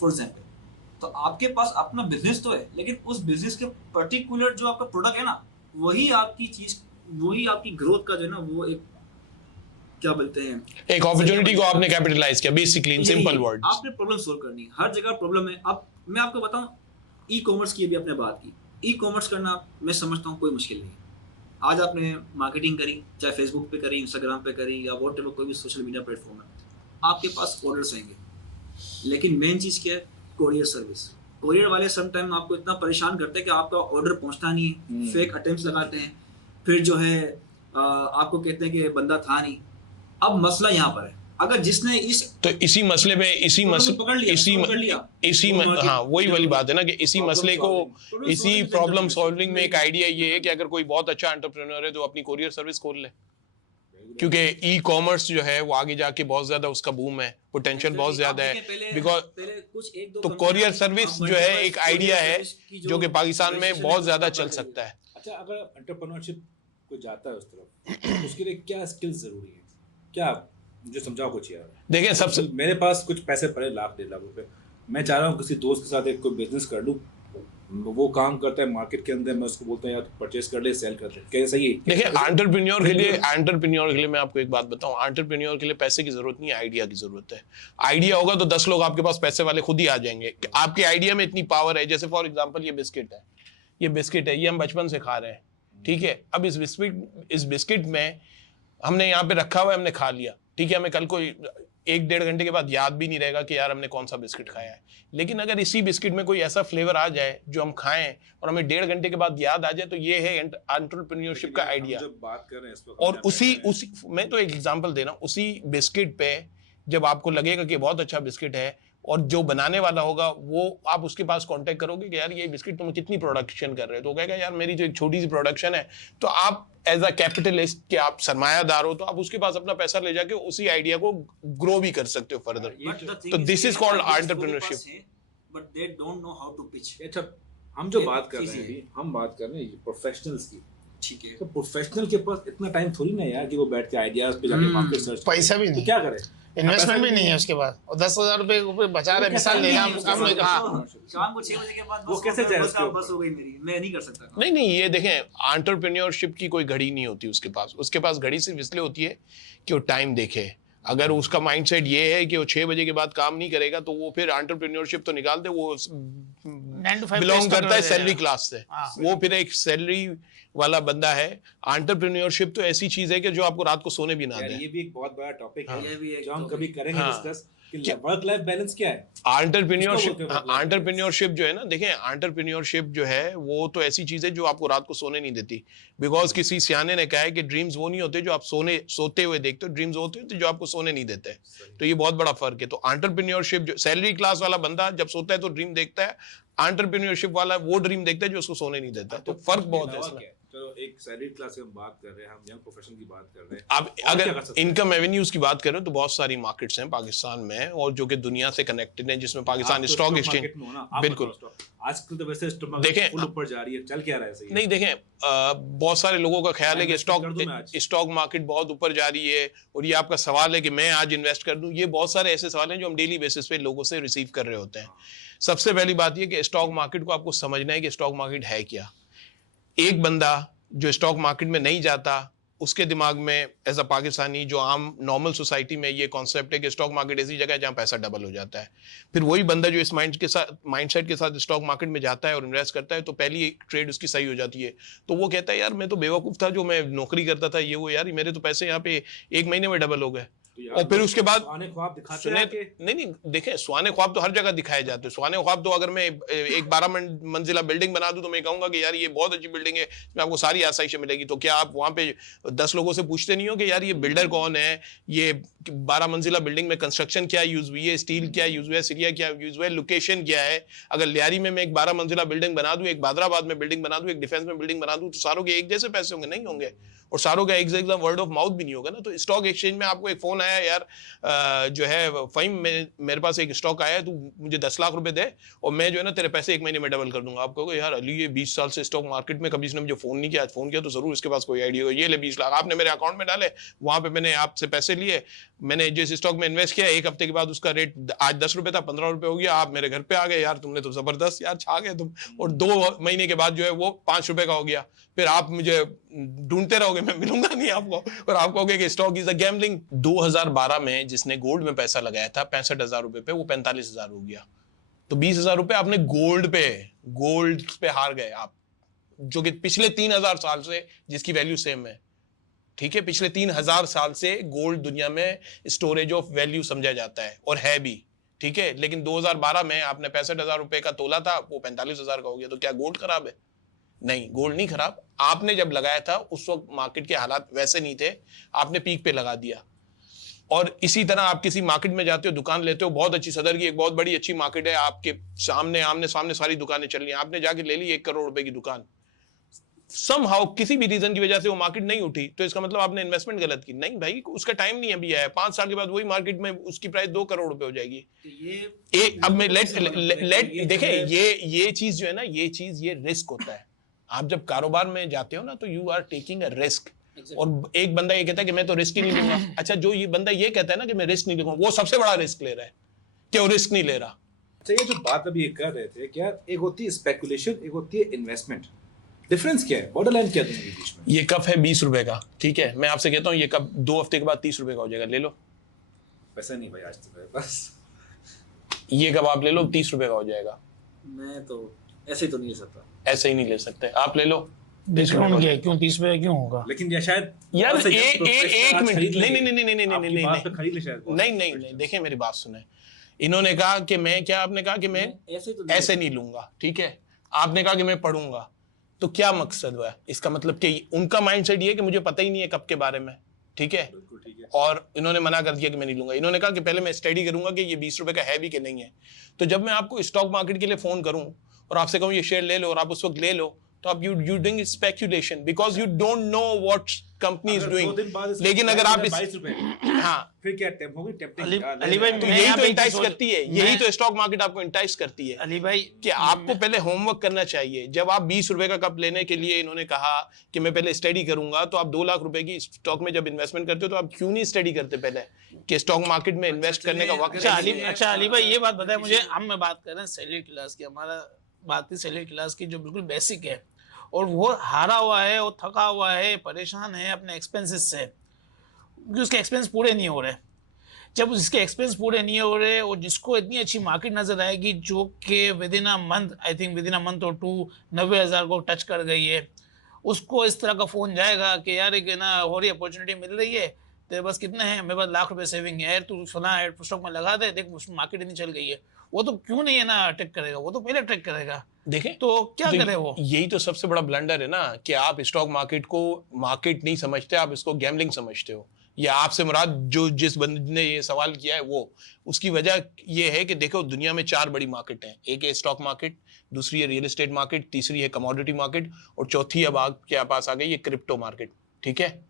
फॉर एग्जाम्पल। तो आपके पास अपना बिजनेस तो है, लेकिन उस बिजनेस के पर्टिकुलर जो आपका प्रोडक्ट है ना, वही आपकी चीज, वही आपकी ग्रोथ का जो है ना, वो एक क्या बोलते हैं, एक अपॉर्चुनिटी को आपने कैपिटलाइज किया बेसिकली, इन सिंपल वर्ड्स। आपने प्रॉब्लम सॉल्व करनी है, हर जगह प्रॉब्लम है। अब मैं आपको बताऊं, ई कॉमर्स की भी आपने बात की, ई कॉमर्स करना मैं समझता हूँ कोई मुश्किल नहीं है। आज आपने मार्केटिंग करी, चाहे फेसबुक पे करी, इंस्टाग्राम पे करी या वॉट एवर कोई भी सोशल मीडिया प्लेटफॉर्म है, आपके पास ऑर्डर्स आएंगे, लेकिन मेन चीज़ क्या है, कोरियर सर्विस। कोरियर वाले समटाइम आपको इतना परेशान करते हैं कि आपका ऑर्डर पहुंचता नहीं है, फेक अटेम्प्ट्स लगाते हैं, फिर जो है आपको कहते हैं कि बंदा था नहीं। अब मसला यहाँ पर है, अगर जिसने इसी मसले में हाँ वही वाली बात है ना कि इसी मसले को, इसी प्रॉब्लम सॉल्विंग में एक आइडिया ये है कि अगर कोई बहुत अच्छा एंटरप्रेन्योर है तो अपनी कोरियर सर्विस खोल ले, क्योंकि ई कॉमर्स जो है वो आगे जाके बहुत ज्यादा उसका बूम है, पोटेंशियल बहुत ज्यादा है। बिकॉज तो कोरियर सर्विस जो है एक आइडिया है जो कि पाकिस्तान में बहुत ज्यादा चल सकता है। अच्छा, अगर एंटरप्रेन्योरशिप को जाता है उस तरफ, उसके लिए क्या स्किल्स जरूरी है, क्या मुझे समझाओ कुछ यार। देखें, सबसे मेरे पास कुछ पैसे पड़े, लाख 1.5 लाख रुपए, मैं चाह रहा हूँ किसी दोस्त के साथ एक कोई बिजनेस कर लूँ, वो काम करता है मार्केट के अंदर, मैं उसको बोलता हूँ यार परचेस कर ले, सेल कर ले, क्या सही है? देखिए, एंटरप्रेन्योर के लिए मैं आपको एक बात बताऊं, एंटरप्रेन्योर के लिए पैसे की जरूरत नहीं है, आइडिया की जरूरत है। आइडिया होगा तो 10 लोग आपके पास पैसे वाले खुद ही आ जाएंगे। आपके आइडिया में इतनी पावर है। जैसे फॉर एग्जांपल ये बिस्किट है, ये हम बचपन से खा रहे हैं, ठीक है। अब इस बिस्किट में हमने यहाँ पे रखा हुआ है, हमने खा लिया, ठीक है। हमें कल को 1-1.5 घंटे के बाद याद भी नहीं रहेगा कि यार हमने कौन सा बिस्किट खाया है। लेकिन अगर इसी बिस्किट में कोई ऐसा फ्लेवर आ जाए जो हम खाएं और हमें 1.5 घंटे के बाद याद आ जाए, तो ये है एंटरप्रेन्योरशिप का आइडिया। बात कर रहे हैं इस वक्त, और उसी मैं तो एक एग्जांपल दे रहा हूँ, उसी बिस्किट पे जब आपको लगेगा कि बहुत अच्छा बिस्किट है और जो बनाने वाला होगा वो आप उसके पास कांटेक्ट करोगे कि यार ये बिस्किट तुम कितनी प्रोडक्शन कर रहे हो, तो कहेगा यार मेरी जो एक छोटी सी प्रोडक्शन है। तो आप एज अ कैपिटलिस्ट के आप सरमायादार हो, तो आप उसके पास अपना पैसा ले जाके उसी आइडिया को ग्रो भी कर सकते हो फर्दर। तो this is called entrepreneurship, but they don't know how to pitch. अच्छा, हम जो बात कर रहे हैं, हम बात कर रहे हैं प्रोफेशनल्स की, ठीक है। तो प्रोफेशनल के पास इतना टाइम थोड़ी ना यार कि वो बैठ के आइडियाज पे जाके मार्केट सर्च, पैसा भी नहीं, तो क्या करे, इन्वेस्टमेंट भी नहीं है उसके पास, और 10,000 रुपए बचा रहे, मिसाल ले शाम को 6 बजे के बाद वो कैसे जाए, बस हो गई मेरी, मैं नहीं कर सकता। नहीं, ये देखें, एंटरप्रेन्योरशिप की कोई घड़ी नहीं होती उसके पास घड़ी सिर्फ इसलिए होती है कि वो टाइम देखे। अगर उसका माइंडसेट ये है कि वो 6 बजे के बाद काम नहीं करेगा, तो वो फिर एंटरप्रेन्योरशिप तो निकाल दे, वो बिलोंग करता है सैलरी क्लास से, वो फिर एक सैलरी वाला बंदा है। एंटरप्रेन्योरशिप तो ऐसी चीज है कि जो आपको रात को सोने भी ना दे। ये भी एक बहुत बड़ा टॉपिक है, ये भी एक जो हम कभी करेंगे डिस्कस, कि वर्क लाइफ बैलेंस क्या है। एंटरप्रेन्योरशिप जो है ना, देखें, एंटरप्रेन्योरशिप जो है वो तो ऐसी चीज है जो आपको रात को सोने नहीं देती। बिकॉज किसी सियाने ने कहा है कि ड्रीम्स वो नहीं होते जो आप सोते हुए देखते हो, ड्रीम्स होते हैं जो आपको सोने नहीं देते। तो ये बहुत बड़ा फर्क है। तो एंटरप्रेन्योरशिप, जो सैलरी क्लास वाला बंदा जब सोता है तो ड्रीम देखता है, एंटरप्रेन्योरशिप वाला वो ड्रीम देखता है जो उसको सोने नहीं देता। तो फर्क बहुत है इसमें। चलो, एक सैलरी क्लास की हम बात कर रहे हैं, हम यंग प्रोफेशनल की बात कर रहे हैं। आप अगर इनकम एवेन्यूज की बात करें तो बहुत सारी मार्केट्स हैं पाकिस्तान में, और जो कि दुनिया से कनेक्टेड हैं, जिसमें पाकिस्तान स्टॉक एक्सचेंज, बिल्कुल आजकल तो वैसे देखें फुल ऊपर जा रही है, चल क्या रहा है सही? नहीं, देखें, बहुत सारे लोगों का ख्याल है कि स्टॉक मार्केट बहुत ऊपर जा रही है, और ये आपका सवाल है कि मैं आज इन्वेस्ट कर दूं। ये बहुत सारे ऐसे सवाल हैं जो हम डेली बेसिस पे लोगों से रिसीव कर रहे होते हैं। सबसे पहली बात ये कि स्टॉक मार्केट को आपको समझना है कि स्टॉक मार्केट है क्या। एक बंदा जो स्टॉक मार्केट में नहीं जाता, उसके दिमाग में एज अ पाकिस्तानी जो आम नॉर्मल सोसाइटी में ये कॉन्सेप्ट है कि स्टॉक मार्केट ऐसी जगह है जहां पैसा डबल हो जाता है। फिर वही बंदा जो इस माइंडसेट के साथ स्टॉक मार्केट में जाता है और इन्वेस्ट करता है तो पहली एक ट्रेड उसकी सही हो जाती है, तो वो कहता है यार मैं तो बेवकूफ था जो मैं नौकरी करता था, ये वो यार मेरे तो पैसे यहाँ पे 1 महीने में डबल हो गए। और फिर उसके बाद ख्वाब दिखाते सुने, नहीं देखें, सुहाने ख्वाब तो हर जगह दिखाए जाते हैं। सुहाने ख्वाब तो अगर मैं एक 12 मंजिला बिल्डिंग बना दूं तो मैं कहूंगा कि यार ये बहुत अच्छी बिल्डिंग है, इसमें आपको सारी आसाइशें मिलेगी। तो क्या आप वहां पे 10 लोगों से पूछते नहीं हो कि यार ये बिल्डर कौन है, ये 12 मंजिला बिल्डिंग में कंस्ट्रक्शन क्या यूज हुई है, स्टील क्या यूज हुआ है, सरिया क्या यूज हुआ है, लोकेशन क्या है। अगर लियारी में मैं एक 12 मंजिला बिल्डिंग बना दूं, एक बादराबाद में बिल्डिंग बना दूं, एक डिफेंस में बिल्डिंग बना दूं, तो सारों के एक जैसे पैसे होंगे? नहीं होंगे। और सारों का एक जैसा वर्ड ऑफ माउथ भी नहीं होगा ना। तो स्टॉक एक्सचेंज में आपको एक फोन आया यार जो है फाइम मेरे पास एक स्टॉक आया है, तू मुझे 10 लाख रुपए दे और मैं जो है ना तेरे पैसे 1 महीने में डबल कर दूंगा। आप कहोगे यार अली ये 20 साल से स्टॉक मार्केट में कभी इसने मुझे फोन नहीं किया, आज फोन किया तो जरूर इसके पास कोई आइडिया होगा। ये ले 20 लाख आपने मेरे अकाउंट में डाले, वहां पे मैंने आपसे पैसे लिए, मैंने जिस स्टॉक में इन्वेस्ट किया 1 हफ्ते के बाद उसका रेट आज 10 रुपए था 15 रुपए हो गया, आप मेरे घर पे आ गए, यार तुमने तो जबरदस्त यार छा गए तुम। और 2 महीने के बाद जो है वो 5 रुपए का हो गया। फिर आप मुझे ढूंढते रहोगे, मैं मिलूंगा नहीं आपको, और आप कहोगे कि स्टॉक इज अ गैम्बलिंग। 2012 में जिसने गोल्ड में पैसा लगाया था 65,000 रुपए पे, वो 45,000 हो गया। तो 20,000 रुपए आपने गोल्ड पे हार गए आप, जो कि पिछले 3,000 साल से जिसकी वैल्यू सेम है। ठीक है, पिछले 3,000 साल से गोल्ड दुनिया में स्टोरेज ऑफ वैल्यू समझा जाता है और है भी। ठीक है, लेकिन 2012 में आपने 65,000 रुपए का तोला था, वो 45,000 का हो गया। तो क्या गोल्ड खराब है? नहीं, गोल्ड नहीं खराब। आपने जब लगाया था उस वक्त मार्केट के हालात वैसे नहीं थे, आपने पीक पे लगा दिया। और इसी तरह आप किसी मार्केट में जाते हो, दुकान लेते हो, बहुत अच्छी सदर की एक बहुत बड़ी अच्छी मार्केट है, आपके सामने आमने सामने सारी दुकानें चल रही हैं, आपने जाके ले ली 1 करोड़ रुपए की दुकान। समहाउ किसी भी रीजन की वजह से वो मार्केट नहीं उठी, तो इसका मतलब आपने इन्वेस्टमेंट गलत की? नहीं भाई, उसका टाइम नहीं अभी आया, 5 साल के बाद वही मार्केट में उसकी प्राइस 2 करोड़ रुपए हो जाएगी। अब मैं लेट देखें, ये चीज जो है ना, ये रिस्क होता है। आप जब कारोबार में जाते हो ना तो you are taking a risk. और एक बंदा ये कहता है कि मैं तो रिस्क ही नहीं लूंगा। अच्छा, जो ये बंदा ये कहता है ना कि मैं रिस्क नहीं लूंगा, वो सबसे बड़ा रिस्क ले रहा है कि वो रिस्क नहीं ले रहा। अच्छा, ये जो बात अभी कर रहे थे, क्या एक होती है स्पेकुलेशन, एक होती है इन्वेस्टमेंट, डिफरेंस क्या है, बॉर्डर लाइन क्या है दोनों के बीच में? ये कप है 20 रुपए का, ठीक है, मैं आपसे कहता हूँ ये कप 2 हफ्ते के बाद 30 रुपए का हो जाएगा, ले लो। पैसा नहीं भाई आज तो बस। ये कप आप ले लो, 30 रुपए का हो जाएगा। मैं तो ऐसे ही तो नहीं ले सकता। ऐसे ही नहीं ले सकते, आप ले लो। डिस्काउंट क्या है, क्यों 30 रुपए क्यों होगा? लेकिन या शायद यार एक मिनट, नहीं, खरीद ले शायद। नहीं, देखें मेरी बात सुने। इन्होंने कहा कि मैं क्या, आपने कहा कि मैं ऐसे नहीं लूंगा, ठीक है, आपने कहा कि मैं पढ़ूंगा, तो क्या मकसद हुआ? इसका मतलब कि उनका माइंडसेट ये कि मुझे पता ही नहीं है कब के बारे में, ठीक है, और इन्होंने मना कर दिया कि मैं नहीं लूंगा। इन्होंने कहा कि पहले मैं स्टडी करूंगा कि ये 20 रुपए का है भी कि नहीं है। तो जब मैं आपको स्टॉक मार्केट के लिए फोन करूं और आपसे कहूं ये शेयर ले लो और आप उस वक्त ले लो, तो आप you doing speculation because you don't know what company is doing. लेकिन अगर आप 22 रुपए, हाँ, फिर क्या टेम्प होगी? अली भाई, तो यही तो इंटाइस करती है, यही तो स्टॉक मार्केट आपको इंटाइस करती है अली भाई कि आपको पहले होमवर्क करना चाहिए। जब आप 20 रुपए का कप लेने के लिए इन्होंने कहा कि मैं पहले स्टडी करूंगा, तो आप 2 लाख रुपए की स्टॉक में जब इन्वेस्टमेंट करते हो तो आप क्यों नहीं स्टडी करते पहले कि स्टॉक मार्केट में इन्वेस्ट करने का वक्त? अच्छा अली भाई, ये बात बताए मुझे, हम मैं बात कर रहे हैं सैलरी क्लास की, हमारा बात थी सैलरी क्लास की जो बिल्कुल बेसिक है, और वो हारा हुआ है, वो थका हुआ है, परेशान है अपने एक्सपेंसेस से, क्योंकि उसके एक्सपेंस पूरे नहीं हो रहे। जब उसके एक्सपेंस पूरे नहीं हो रहे और जिसको इतनी अच्छी मार्केट नजर आएगी जो कि with in a month, I think with in a month और 2 90,000 को टच कर गई है, उसको इस तरह का फोन जाएगा कि यार एक ना हो रही अपॉर्चुनिटी मिल रही है, तेरे पास कितने हैं? मेरे पास लाख रुपए सेविंग है, तू सुना है स्टॉक में लगा दे, देख मार्केट इतनी चल गई है। वो तो क्यों नहीं है ना अटैक करेगा, वो तो पहले अटैक करेगा। देखें तो क्या करे वो? यही तो सबसे बड़ा ब्लंडर है ना कि आप स्टॉक मार्केट को मार्केट नहीं समझते, आप इसको गैम्बलिंग समझते हो। या आपसे मुराद जो जिस बंदे ने ये सवाल किया है वो, उसकी वजह ये है कि देखो दुनिया में 4 बड़ी मार्केट हैं। एक है स्टॉक मार्केट, दूसरी है रियल एस्टेट मार्केट, तीसरी है कमोडिटी मार्केट, और चौथी अब आपके पास आ गई ये क्रिप्टो मार्केट। ठीक है,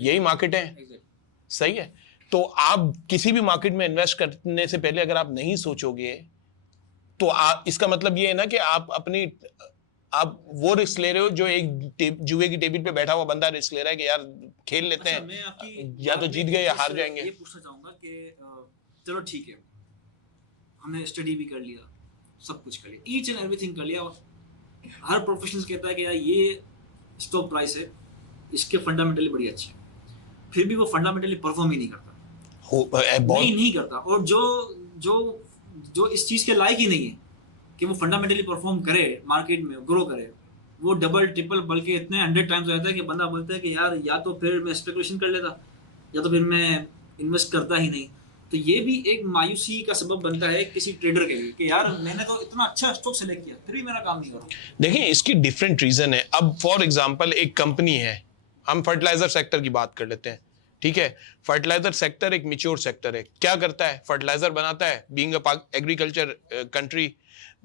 यही मार्केट है, सही है। तो आप किसी भी मार्केट में इन्वेस्ट करने से पहले अगर आप नहीं सोचोगे तो इसका मतलब ये है ना कि आप वो रिस्क ले रहे हो जो एक जुए की टेबल पे बैठा हुआ बंदा रिस्क ले रहा है कि यार खेल लेते हैं, या तो जीत गए या हार जाएंगे। ये पूछना चाहूंगा कि चलो ठीक है, हमने स्टडी भी कर लिया, सब कुछ कर लिया, ईच एंड एवरीथिंग कर लिया, और हर प्रोफेशनल कहता है कि यार ये स्टॉक प्राइस है, इसके फंडामेंटली बड़ी अच्छे हैं, फिर भी वो फंडामेंटली परफॉर्म ही नहीं करता, नहीं करता। और जो जो जो इस चीज़ के लायक ही नहीं है कि वो फंडामेंटली परफॉर्म करे, मार्केट में ग्रो करे, वो डबल ट्रिपल बल्कि इतने 100 टाइम्स हो जाता है कि बंदा बोलता है कि यार या तो फिर मैं स्पेकुलेशन कर लेता या तो फिर मैं इन्वेस्ट करता ही नहीं। तो ये भी एक मायूसी का सबब बनता है किसी ट्रेडर के लिए कि यार मैंने तो इतना अच्छा स्टॉक सेलेक्ट किया फिर भी मेरा काम नहीं कर रहा। देखिए इसकी डिफरेंट रीजन है। अब फॉर एग्जांपल एक कंपनी है, हम फर्टिलाइजर सेक्टर की बात कर लेते हैं, ठीक है। फर्टिलाइजर सेक्टर एक मैच्योर सेक्टर है। क्या करता है? फर्टिलाइजर बनाता है, being a agriculture country,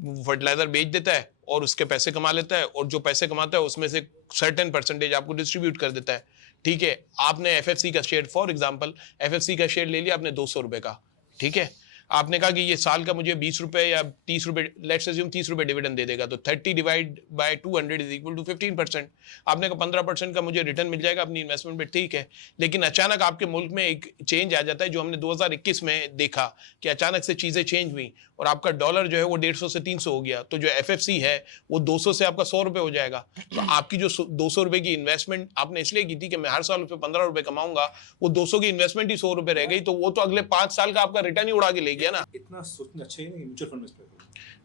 fertiliser बेच देता है और उसके पैसे कमा लेता है, और जो पैसे कमाता है उसमें से सर्टेन परसेंटेज आपको डिस्ट्रीब्यूट कर देता है, ठीक है। आपने एफएफसी का शेयर, फॉर एग्जांपल एफएफसी का शेयर ले लिया आपने 200 रुपए का, ठीक है। आपने कहा कि ये साल का मुझे 20 रुपए या 30 रुपए, लेट्स अज्यूम 30 रुपए डिविडेंड दे देगा, तो 30 divide by 200 is equal to 15%। आपने कहा 15% का मुझे रिटर्न मिल जाएगा अपनी इन्वेस्टमेंट पे, ठीक है। लेकिन अचानक आपके मुल्क में एक चेंज आ जाता है, जो हमने 2021 में देखा कि अचानक से चीजें चेंज हुई और आपका डॉलर जो है वो 150 से 300 हो गया, तो जो एफएफसी है वो 200 से आपका 100 रुपए हो जाएगा। तो आपकी जो 200 रुपए की इन्वेस्टमेंट आपने इसलिए की थी कि मैं हर साल उस पर 15 रुपए कमाऊंगा, वो 200 की इन्वेस्टमेंट ही 100 रुपए रह गई, तो वो तो अगले 5 साल का आपका रिटर्न ही उड़ा के ले गया ना। इतना सोचना अच्छा ही नहीं म्यूचुअल फंड में।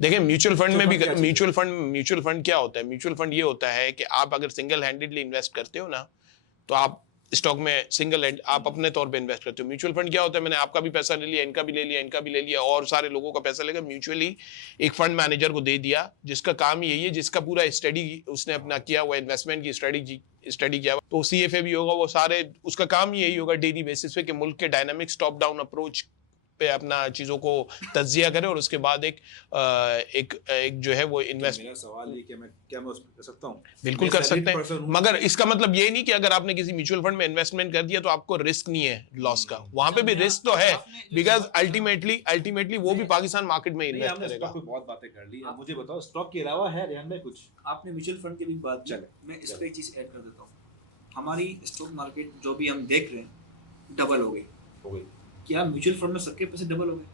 देखिए म्यूचुअल फंड में भी म्यूचुअल फंड क्या होता है? म्यूचुअल फंड ये होता है कि आप अगर सिंगल हैंडेडली इन्वेस्ट करते हो ना, तो आप स्टॉक में सिंगल हैंड आप अपने तौर पे इन्वेस्ट करते हो। म्यूचुअल फंड क्या होता है? मैंने आपका भी पैसा ले लिया, इनका भी ले लिया, इनका भी ले लिया, और सारे लोगों का पैसा लेकर म्यूचुअली एक फंड मैनेजर को दे दिया, जिसका काम यही है, जिसका पूरा स्टडी उसने अपना किया हुआ, इन्वेस्टमेंट की स्टडी किया हुआ, तो सीएफए भी होगा, वो सारे उसका काम यही होगा डेली बेसिस पे कि मुल्क के डायनामिक्स टॉप डाउन अप्रोच पे अपना चीजों को तज्जिया करे और उसके बाद एक जो है वो इन्वेस्ट। मेरा सवाल ये कि मैं उस पर कर सकता हूँ? बिल्कुल कर सकते हैं, मगर इसका मतलब ये नहीं कि अगर आपने किसी म्यूचुअल फंड में इन्वेस्टमेंट कर दिया तो आपको रिस्क नहीं है लॉस का। वहां पे भी रिस्क तो है, बिकॉज अल्टीमेटली वो भी पाकिस्तान मार्केट में इन्वेस्ट करेगा। बहुत बातें कर ली, अब मुझे बताओ स्टॉक के अलावा है ध्यान में कुछ? आपने म्यूचुअल फंड की भी बात चले, मैं इस पे एक चीज ऐड कर देता हूँ। हमारी स्टॉक मार्केट जो भी हम देख रहे हैं डबल हो गई। क्या म्यूचुअल फंड में सबके पैसे डबल हो गए?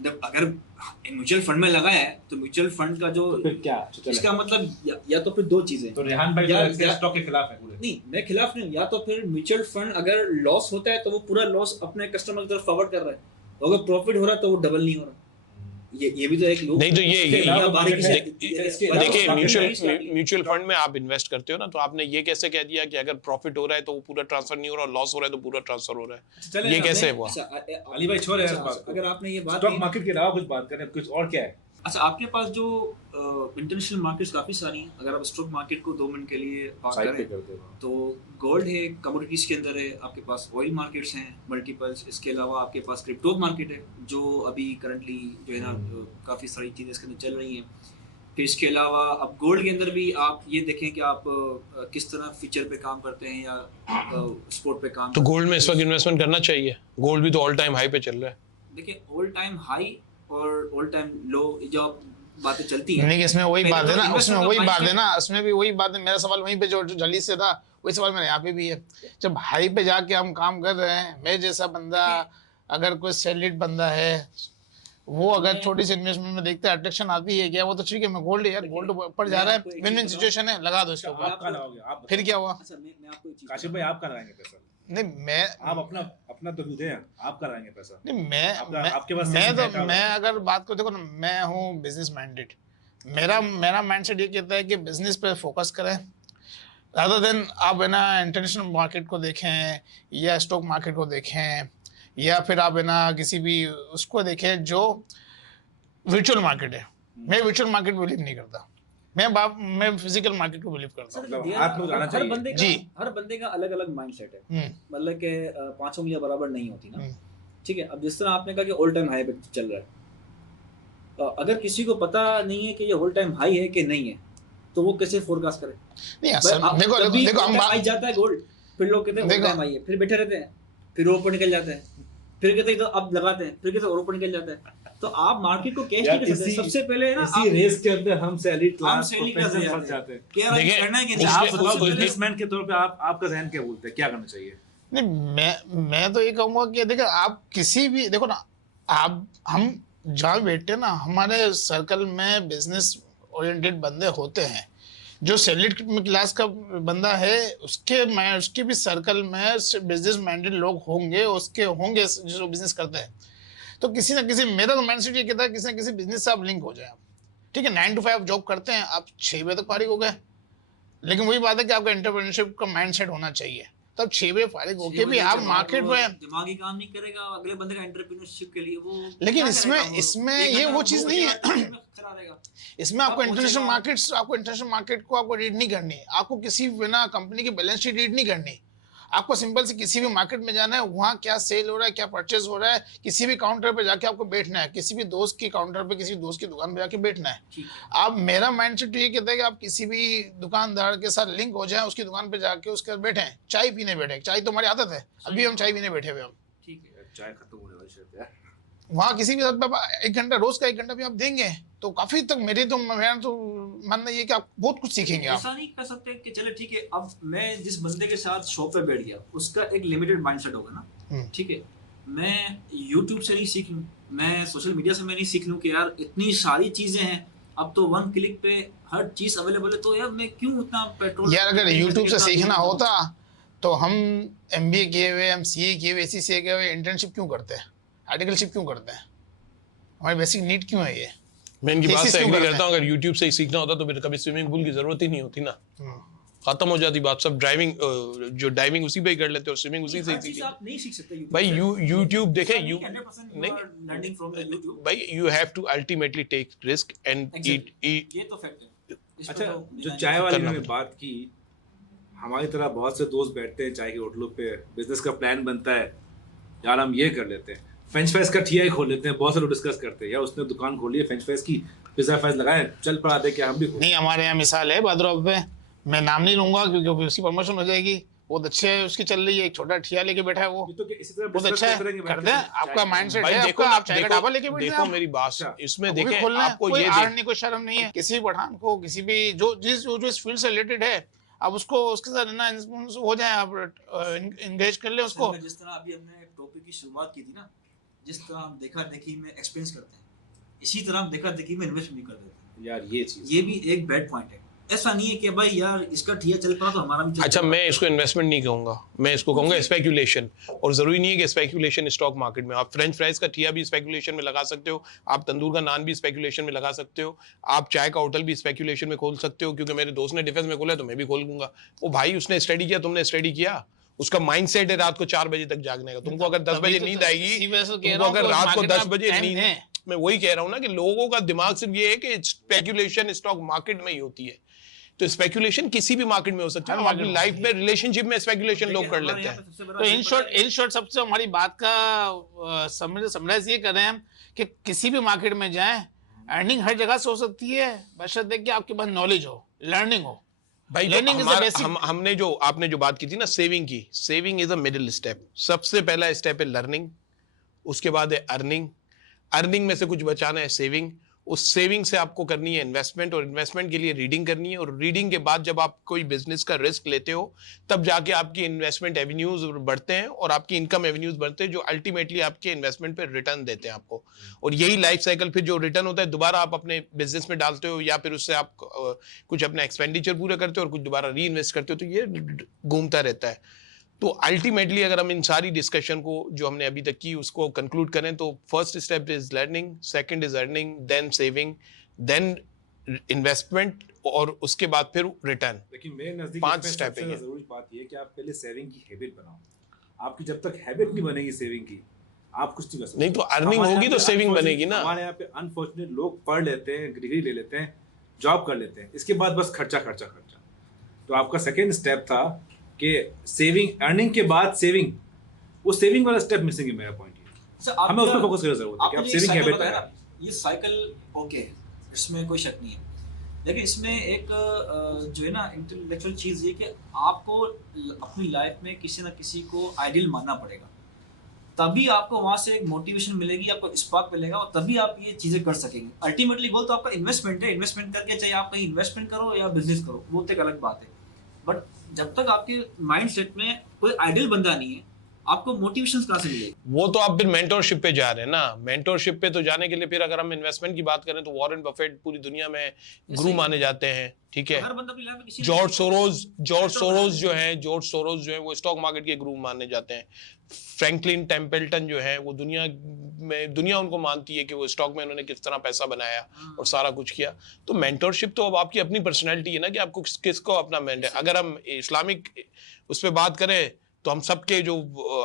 जब अगर म्यूचुअल फंड में लगा है तो म्यूचुअल फंड का जो तो फिर क्या इसका मतलब या तो फिर दो चीजें। तो रेहान भाई स्टॉक के खिलाफ है पूरे? नहीं, मैं खिलाफ नहीं। या तो फिर म्यूचुअल फंड अगर लॉस होता है तो वो पूरा लॉस अपने कस्टमर की तरफ फॉरवर्ड कर रहा है, अगर प्रॉफिट हो रहा है तो वो डबल नहीं हो रहा। ये भी तो एक लोग नहीं, तो देखिए म्यूचुअल फंड में आप इन्वेस्ट करते हो ना, तो आपने ये कैसे कह दिया कि अगर प्रॉफिट हो रहा है तो वो पूरा ट्रांसफर नहीं हो रहा, लॉस हो रहा है तो पूरा ट्रांसफर हो रहा है? ये कैसे हुआ? अली भाई छोड़ यार बात। अगर आपने ये बात स्टॉक मार्केट के अलावा कुछ बात करें, कुछ और क्या है? अच्छा, आपके पास जो इंटरनेशनल मार्केट्स काफी सारी हैं। अगर आप स्टॉक मार्केट को 2 मिनट के लिए बात करें तो गोल्ड है, कमोडिटीज के अंदर है, आपके पास ऑयल मार्केट्स हैं मल्टीपल्स, इसके अलावा आपके पास क्रिप्टो मार्केट है जो अभी करंटली जो है ना काफ़ी सारी चीज़ें इसके अंदर चल रही हैं। फिर इसके अलावा अब गोल्ड के अंदर भी आप ये देखें कि आप किस तरह फीचर पे काम करते हैं या स्पोर्ट पे काम। तो गोल्ड में इस वक्त इन्वेस्टमेंट करना चाहिए? गोल्ड भी तो ऑल टाइम हाई पे चल रहा है। देखिए ऑल टाइम हाई और ऑल टाइम लो जो बातें चलती हैं, नहीं, इसमें वही बात है ना, उसमें वही बात है ना, उसमें भी वही बात है। मेरा सवाल वहीं पे जो जल्दी से था वही सवाल मेरे यहाँ पे भी है। जब हाई पे जाके हम काम कर रहे हैं, मैं जैसा बंदा अगर कोई सैलरीड बंदा है वो अगर छोटी सी इन्वेस्टमेंट में देखते हैं अट्रैक्शन आती है क्या, वो तो ठीक है, मैं गोल्ड यार गोल्ड ऊपर जा रहा है, विन विन सिचुएशन है, लगा दो इसके ऊपर। फिर क्या हुआ? काशिफ भाई आप लगाएंगे पैसा? नहीं, आप अपना तो दूध है, आप कराएंगे पैसा? नहीं, आपके पास मैं अगर बात करूँ, देखो ना, मैं हूँ बिजनेस माइंडेड। मेरा माइंडसेट ये कहता है कि बिजनेस पे फोकस करें rather देन आप है ना इंटरनेशनल मार्केट को देखें या स्टॉक मार्केट को देखें या फिर आप है ना किसी भी उसको देखें जो वर्चुअल मार्केट है। मैं वर्चुअल मार्केट बिलीव नहीं करता, मैं फिजिकल मार्केट को बिलीव करता हूँ। हर बंदे का अलग अलग माइंडसेट है, मतलब कि 5 उंगलियां बराबर नहीं होती ना, ठीक है। अब जिस तरह आपने कहा कि ऑल टाइम हाई पे चल रहा है, तो अगर किसी को पता नहीं है कि ये ऑल टाइम हाई है कि नहीं है तो वो कैसे फोरकास्ट करे? नहीं, देखो हम आई जाता है गोल्ड, फिर लोग कहते हैं ऑल टाइम हाई है, फिर बैठे रहते हैं, फिर ऊपर निकल जाते हैं, फिर कहते हैं तो अब लगाते हैं, फिर कहते हैं और ऊपर निकल जाता है। तो आप मार्केट को कैश नहीं कर सकते। सबसे पहले ना इसी रेस के अंदर हम सैलरी क्लास प्रोफेशनल फंस जाते हैं। देखिए करना है कि नहीं, आप बताओ बिजनेसमैन के तौर पे आपका ज़हन क्या बोलते हैं, क्या करना चाहिए? नहीं, मैं तो ये कहूँगा कि देखो आप किसी भी, देखो ना, हम जहाँ बैठे ना, हमारे सर्कल में बिजनेस ओरिएंटेड बंदे होते हैं, जो सैलरीड क्लास का बंदा है उसके भी सर्कल में बिजनेस माइंडेड लोग होंगे, उसके होंगे जो बिजनेस करते हैं। तो किसी ना किसी, मेरा तो माइंडसेट ये कहता है किसी ना किसी बिजनेस से आप लिंक हो जाए। आप ठीक है 9 to 5 जॉब करते हैं, आप 6 बजे तक फारिग हो गए, लेकिन वही बात है कि आपका एंटरप्रेन्योरशिप का माइंडसेट होना चाहिए। तब 6 बजे फारिग होके भी आप मार्केट में दिमागी काम नहीं करेगा अगले बंदे का एंटरप्रेन्योरशिप के लिए वो। लेकिन इसमें ये वो चीज नहीं है। इसमें आपको इंटरनेशनल मार्केट को आपको रीड नहीं करनी है, आपको किसी बिना कंपनी की बैलेंस शीट रीड नहीं करनी। आपको सिंपल से किसी भी मार्केट में जाना है, वहाँ क्या सेल हो रहा है, क्या परचेज हो रहा है, किसी भी काउंटर पे जाके आपको बैठना है, किसी भी दोस्त की काउंटर पे, किसी दोस्त की दुकान पे जाके बैठना है। आप, मेरा माइंडसेट तो ये कहता है कि आप किसी भी दुकानदार के साथ लिंक हो जाए, उसकी दुकान पे जाके उसके साथ बैठे, चाय पीने बैठे। चाय तो हमारी आदत है, अभी हम चाय पीने बैठे हुए हम। ठीक है, चाय खत्म होने वाली शर्त है। वहाँ किसी भी साथ 1 घंटा, रोज का 1 घंटा भी आप देंगे तो काफी तक मेरा तो मानना ये कि आप बहुत कुछ सीखेंगे। आप ऐसा नहीं कर सकते कि चले ठीक है, अब मैं जिस बंदे के साथ शॉप पे बैठ गया उसका एक लिमिटेड माइंडसेट होगा ना, ठीक है। मैं यूट्यूब से नहीं सीख लूँ, मैं सोशल मीडिया से मैं नहीं सीख लूँ कि यार इतनी सारी चीजें हैं, अब तो 1 क्लिक पे हर चीज अवेलेबल है, तो यार मैं क्यों इतना पेट्रोल। यार अगर यूट्यूब से सीखना होता तो हम MBA किए हुए, हम CA किए हुए, SCCA किए हुए इंटर्नशिप क्यों करते हैं, आर्टिकलशिप क्यों करते हैं, हमारी बेसिक नीड क्यों है ये। मैं इनकी बात से एग्री करता हूँ, अगर यूट्यूब से ही सीखना होता तो फिर कभी स्विमिंग पूल की जरूरत ही नहीं होती ना, खत्म हो जाती बात। सब ड्राइविंग जो डाइविंग उसी पे ही कर लेते और स्विमिंग उसी से ही सीखते। आप नहीं सीख सकते भाई यूट्यूब देखे नहीं नहीं भाई, you have to ultimately take risk and eat. ये तो फैक्ट है। अच्छा, जो चाय वाले ने बात की, हमारी तरह बहुत से दोस्त बैठते हैं चाय के होटलों पे, बिजनेस का प्लान बनता है, यार हम ये कर लेते हैं, फ्रेंच फ्राइज का ठिया खोल लेते हैं, बहुत से लोग डिस्कस करते हैं, यार उसने दुकान खोली है फ्रेंच फ्राइज की, पिज्जा फ्राइज लगाए, चल पड़ा दे क्या हम भी खोल। नहीं, हमारे यहाँ मिसाल है बादराव पे, मैं नाम नहीं लूंगा क्योंकि उसकी प्रमोशन हो जाएगी, बहुत अच्छे उसकी चल रही है, एक छोटा ठिया लेके बैठा है वो, तो इसी तरह बहुत अच्छा है, करते हैं। आपका माइंडसेट है, देखो आप चाय का ढाबा लेके बैठ जाओ। देखो मेरी बात इसमें देखें, आपको कोई ये आड़ नहीं, कोई शर्म नहीं है। किसी पठान को, किसी भी जो इस फील्ड से रिलेटेड है, आप उसको उसके साथ ना हो जाए, आप एंगेज कर ले उसको। जिस तरह अभी हमने टॉपिक की शुरुआत की थी ना, जिस तरह हम देखा देखी में एक्सपेंस करते हैं, इसी तरह हम देखा देखी में इन्वेस्ट भी कर देते हैं। यार ये भी एक बैड पॉइंट है। ऐसा नहीं है कि भाई यार इसका ठिया चल पड़ा तो हमारा भी। अच्छा, मैं इसको इन्वेस्टमेंट नहीं कहूंगा, मैं इसको कहूंगा स्पेकुलेशन। और जरूरी नहीं है कि स्पेकुलेशन स्टॉक मार्केट में, आप फ्रेंच फ्राइज का ठिया भी स्पेकुलेशन में लगा सकते हो, आप तंदूर का नान भी स्पेकुलेशन में लगा सकते हो, आप चाय का होटल भी स्पेकुलेशन में खोल सकते हो। क्योंकि मेरे दोस्त ने डिफेंस में खोला तो मैं भी खोल दूंगा। वो भाई उसने स्टडी किया, तुमने स्टडी किया, उसका माइंडसेट है रात को 4 बजे तक जागने का। तुमको अगर 10 बजे नींद आएगी, तुमको अगर रात को 10 बजे नींद, मैं वही कह रहा हूँ ना कि लोगों का दिमाग सिर्फ ये है कि स्पेकुलेशन स्टॉक मार्केट में ही होती है। तो स्पेकुलेशन किसी भी मार्केट में हो सकता है, अपनी लाइफ में, रिलेशनशिप में स्पेकुलेशन लोग कर लेते हैं। तो इन शॉर्ट सबसे हमारी बात का समराइज ये कर रहे हैं हम कि किसी भी मार्केट में जाएं, अर्निंग हर जगह से हो सकती है, बशर्ते कि आपके पास नॉलेज हो, लर्निंग हो। भाई हमने जो आपने जो बात की थी ना सेविंग की, saving is a middle step. सबसे पहला स्टेप है लर्निंग, उसके बाद है अर्निंग, अर्निंग में से कुछ बचाना है सेविंग, उस सेविंग से आपको करनी है इन्वेस्टमेंट, और इन्वेस्टमेंट के लिए रीडिंग करनी है, और रीडिंग के बाद जब आप कोई बिजनेस का रिस्क लेते हो तब जाके आपकी इन्वेस्टमेंट एवेन्यूज बढ़ते हैं और आपकी इनकम एवेन्यूज बढ़ते हैं, जो अल्टीमेटली आपके इन्वेस्टमेंट पे रिटर्न देते हैं आपको। और यही लाइफ साइकिल फिर जो रिटर्न होता है दोबारा आप अपने बिजनेस में डालते हो, या फिर उससे आप कुछ अपना एक्सपेंडिचर पूरा करते हो और कुछ दोबारा री इन्वेस्ट करते हो, तो ये घूमता रहता है। तो अल्टीमेटली अगर हम इन सारी डिस्कशन को जो हमने अभी तक की उसको कंक्लूड करें तो first step is learning, second is earning, then saving, then investment, और उसके बाद फिर रिटर्न। लेकिन मेरे नजदीक 5 स्टेप है। जरूरी बात ये है कि आप पहले सेविंग की हैबिट बनाओ। आपकी जब तक हैबिट नहीं बनेगी सेविंग की, आप कुछ नहीं कर सकते। नहीं तो अर्निंग होगी तो सेविंग बनेगी ना। हमारे यहाँ पे अनफॉर्चुनेट लोग पढ़ लेते हैं, डिग्री ले लेते हैं, जॉब कर लेते हैं, इसके बाद बस खर्चा खर्चा खर्चा। तो आपका सेकेंड स्टेप था कि सेविंग, अर्निंग के बाद सेविंग, वो सेविंग वाला स्टेप मिसिंग है मेरा पॉइंट ये। हमें उस पर फोकस करने की जरूरत है कि आप सेविंग हैबिट बनाएं। ये साइकिल ओके, इसमें कोई शक नहीं है, लेकिन इसमें एक जो है ना इंटेलेक्चुअल चीज़ ये कि आपको अपनी लाइफ में किसी ना किसी को आइडियल मानना पड़ेगा, तभी आपको वहाँ से एक मोटिवेशन मिलेगी, आपको स्पार्क मिलेगा, और तभी आप ये चीज़ें कर सकेंगे। अल्टीमेटली गोल तो आपका इन्वेस्टमेंट है, इन्वेस्टमेंट करके चाहे आप कहीं इन्वेस्टमेंट करो या बिजनेस करो, वो तो एक अलग बात है। बट जब तक आपके माइंड सेट में कोई आइडियल बंदा नहीं है, आपको मोटिवेशन कहाँ से मिलेगी? वो तो आप फिर मेंटोरशिप पे जा रहे हैं ना। मेंटोरशिप पे तो जाने के लिए फिर अगर हम इन्वेस्टमेंट की बात करें तो वॉरेन बफेट पूरी दुनिया में गुरु माने जाते हैं, ठीक है। हर बंदा अपनी लाइफ में किसी जॉर्ज सोरोस जो है वो स्टॉक मार्केट के गुरु माने जाते हैं। फ्रैंकलिन टेम्पल्टन जो है वो दुनिया उनको मानती है कि वो स्टॉक में उन्होंने किस तरह पैसा बनाया और सारा कुछ किया। तो मेंटोरशिप तो अब आपकी अपनी पर्सनैलिटी है ना कि आपको किसको अपना मेंटर। अगर हम इस्लामिक उस पर बात करें तो हम सबके जो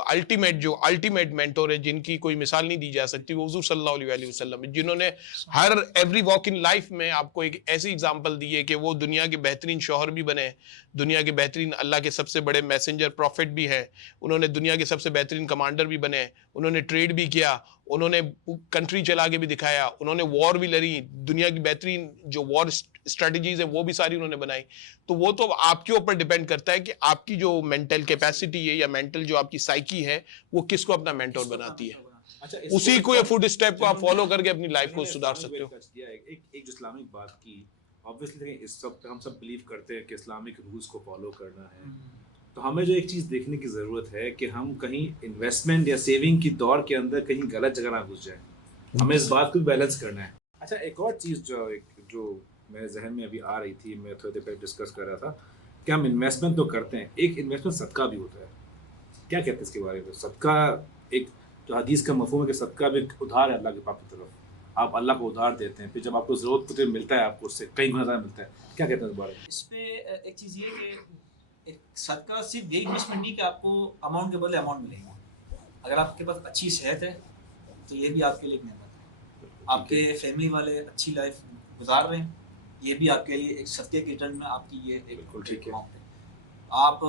अल्टीमेट मेंटोर है जिनकी कोई मिसाल नहीं दी जा सकती वो हुजूर सल्लल्लाहु अलैहि वसल्लम, जिन्होंने हर एवरी वॉक इन लाइफ में आपको एक ऐसी एग्जांपल दी है कि वो दुनिया के बेहतरीन शौहर भी बने, दुनिया के बेहतरीन अल्लाह के सबसे बड़े मैसेंजर प्रॉफिट भी हैं, उन्होंने दुनिया के सबसे बेहतरीन कमांडर भी बने, उन्होंने ट्रेड भी किया, उन्होंने कंट्री चला के भी दिखाया, उन्होंने वॉर भी लड़ी, दुनिया की बेहतरीन जो वॉर स्ट्रेटजीज है वो भी सारी उन्होंने बनाई। तो वो तो आपके ऊपर डिपेंड करता है कि आपकी जो मेंटल कैपेसिटी है या मेंटल जो आपकी साइकी है वो किसको अपना मेंटोर बनाती है। अच्छा, उसी को ये फुट स्टेप को आप फॉलो करके अपनी लाइफ को सुधार सकते हो। एक जो इस्लामिक बात की, ऑब्वियसली इस सब हम सब बिलीव करते हैं कि इस्लामिक रूल्स को फॉलो करना है, तो हमें जो एक चीज़ देखने की ज़रूरत है कि हम कहीं इन्वेस्टमेंट या सेविंग की दौर के अंदर कहीं गलत जगह ना घुस जाए। हमें इस बात को बैलेंस करना है। अच्छा, एक और चीज़ जो मेरे जहन में अभी आ रही थी, मैं थोड़ी देर पहले डिस्कस कर रहा था कि हम इन्वेस्टमेंट तो करते हैं, एक इन्वेस्टमेंट सदका भी होता है। क्या कहते हैं इसके बारे में? सदका एक जो हदीस का मफहूम है कि सदका भी एक उधार है अल्लाह के पाक की तरफ, आप अल्लाह को उधार देते हैं, फिर जब आपको ज़रूरत पड़ती है मिलता है, आपको उससे कई गुना ज़्यादा मिलता है। क्या कहते हैं इस बारे में? इस पे एक चीज़ ये कि एक सदका सिर्फ ये इन्वेस्टमेंट नहीं कि आपको अमाउंट के बदले अमाउंट मिलेगा। अगर आपके पास अच्छी सेहत है तो ये भी आपके लिए एक नेमत है। आपके फैमिली वाले अच्छी लाइफ गुजार रहे हैं, ये भी आपके लिए एक सदके के रिटर्न में आपकी ये एक बिल्कुल ठीक है। अमाउंट है। आप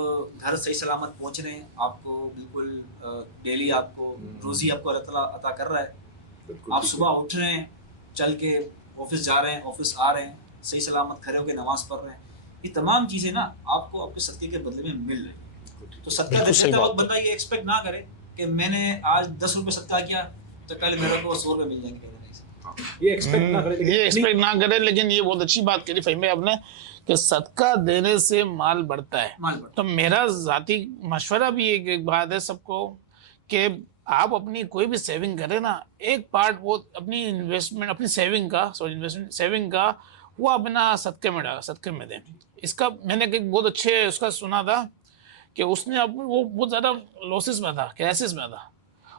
घर सही सलामत पहुंच रहे हैं, आपको बिल्कुल डेली आपको रोज़ी आपको अल्लाह ताला अता कर रहा है, बिल्कुल आप ठीक सुबह उठ रहे हैं, चल के ऑफिस जा रहे हैं, ऑफिस आ रहे हैं, सही सलामत खड़े होकर नमाज पढ़ रहे हैं, ये तमाम चीज़ें ना आपको आपके सदके के बदले में मिल रही हैं। तो सदका बिल्कुल सही देते बात वक्त बंदा ये एक्सपेक्ट ना करे कि मैंने आज 10 रुपये सदका किया तो कल मेरे को 100 रुपये मिल जाएंगे। ये एक्सपेक्ट ना करें, ये एक्सपेक्ट ना करे। लेकिन ये बहुत अच्छी बात करी फहीम आपने कि सदका देने से माल बढ़ता है। माल बढ़ता तो मेरा जाती मशवरा भी एक बात है सबको कि आप अपनी कोई भी सेविंग करें ना, एक पार्ट वो अपनी इन्वेस्टमेंट अपनी सेविंग का वो अपना सदके में दें। इसका मैंने एक बहुत अच्छे उसका सुना था कि उसने वो बहुत ज़्यादा लॉसेस में था, क्राइसिस में था।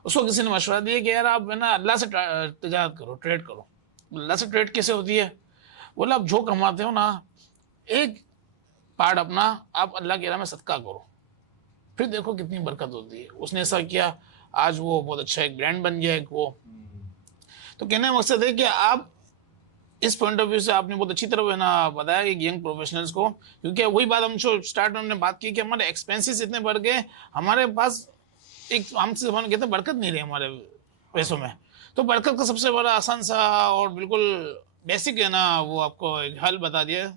उसको किसी ने मशवरा दिया कि यार आप है ना अल्लाह से तिजारत करो, ट्रेड करो। अल्लाह से ट्रेड कैसे होती है? बोला आप जो कमाते हो ना एक पार्ट अपना आप अल्लाह के राह में सदका करो, फिर देखो कितनी बरकत होती है। उसने ऐसा किया, आज वो बहुत अच्छा एक ब्रांड बन गया एक वो। तो कहने का मकसद है कि आप इस पॉइंट ऑफ व्यू से आपने बहुत अच्छी तरह है ना बताया कि यंग प्रोफेशनल्स को, क्योंकि वही बात हम जो स्टार्ट में हमने बात की कि हमारे एक्सपेंसेस इतने बढ़ गए, हमारे पास एक हमसे जबान कहते हैं बरकत नहीं रही हमारे पैसों में। तो बरकत का सबसे बड़ा आसान सा और बिल्कुल बेसिक है ना वो आपको एक हल बता दिया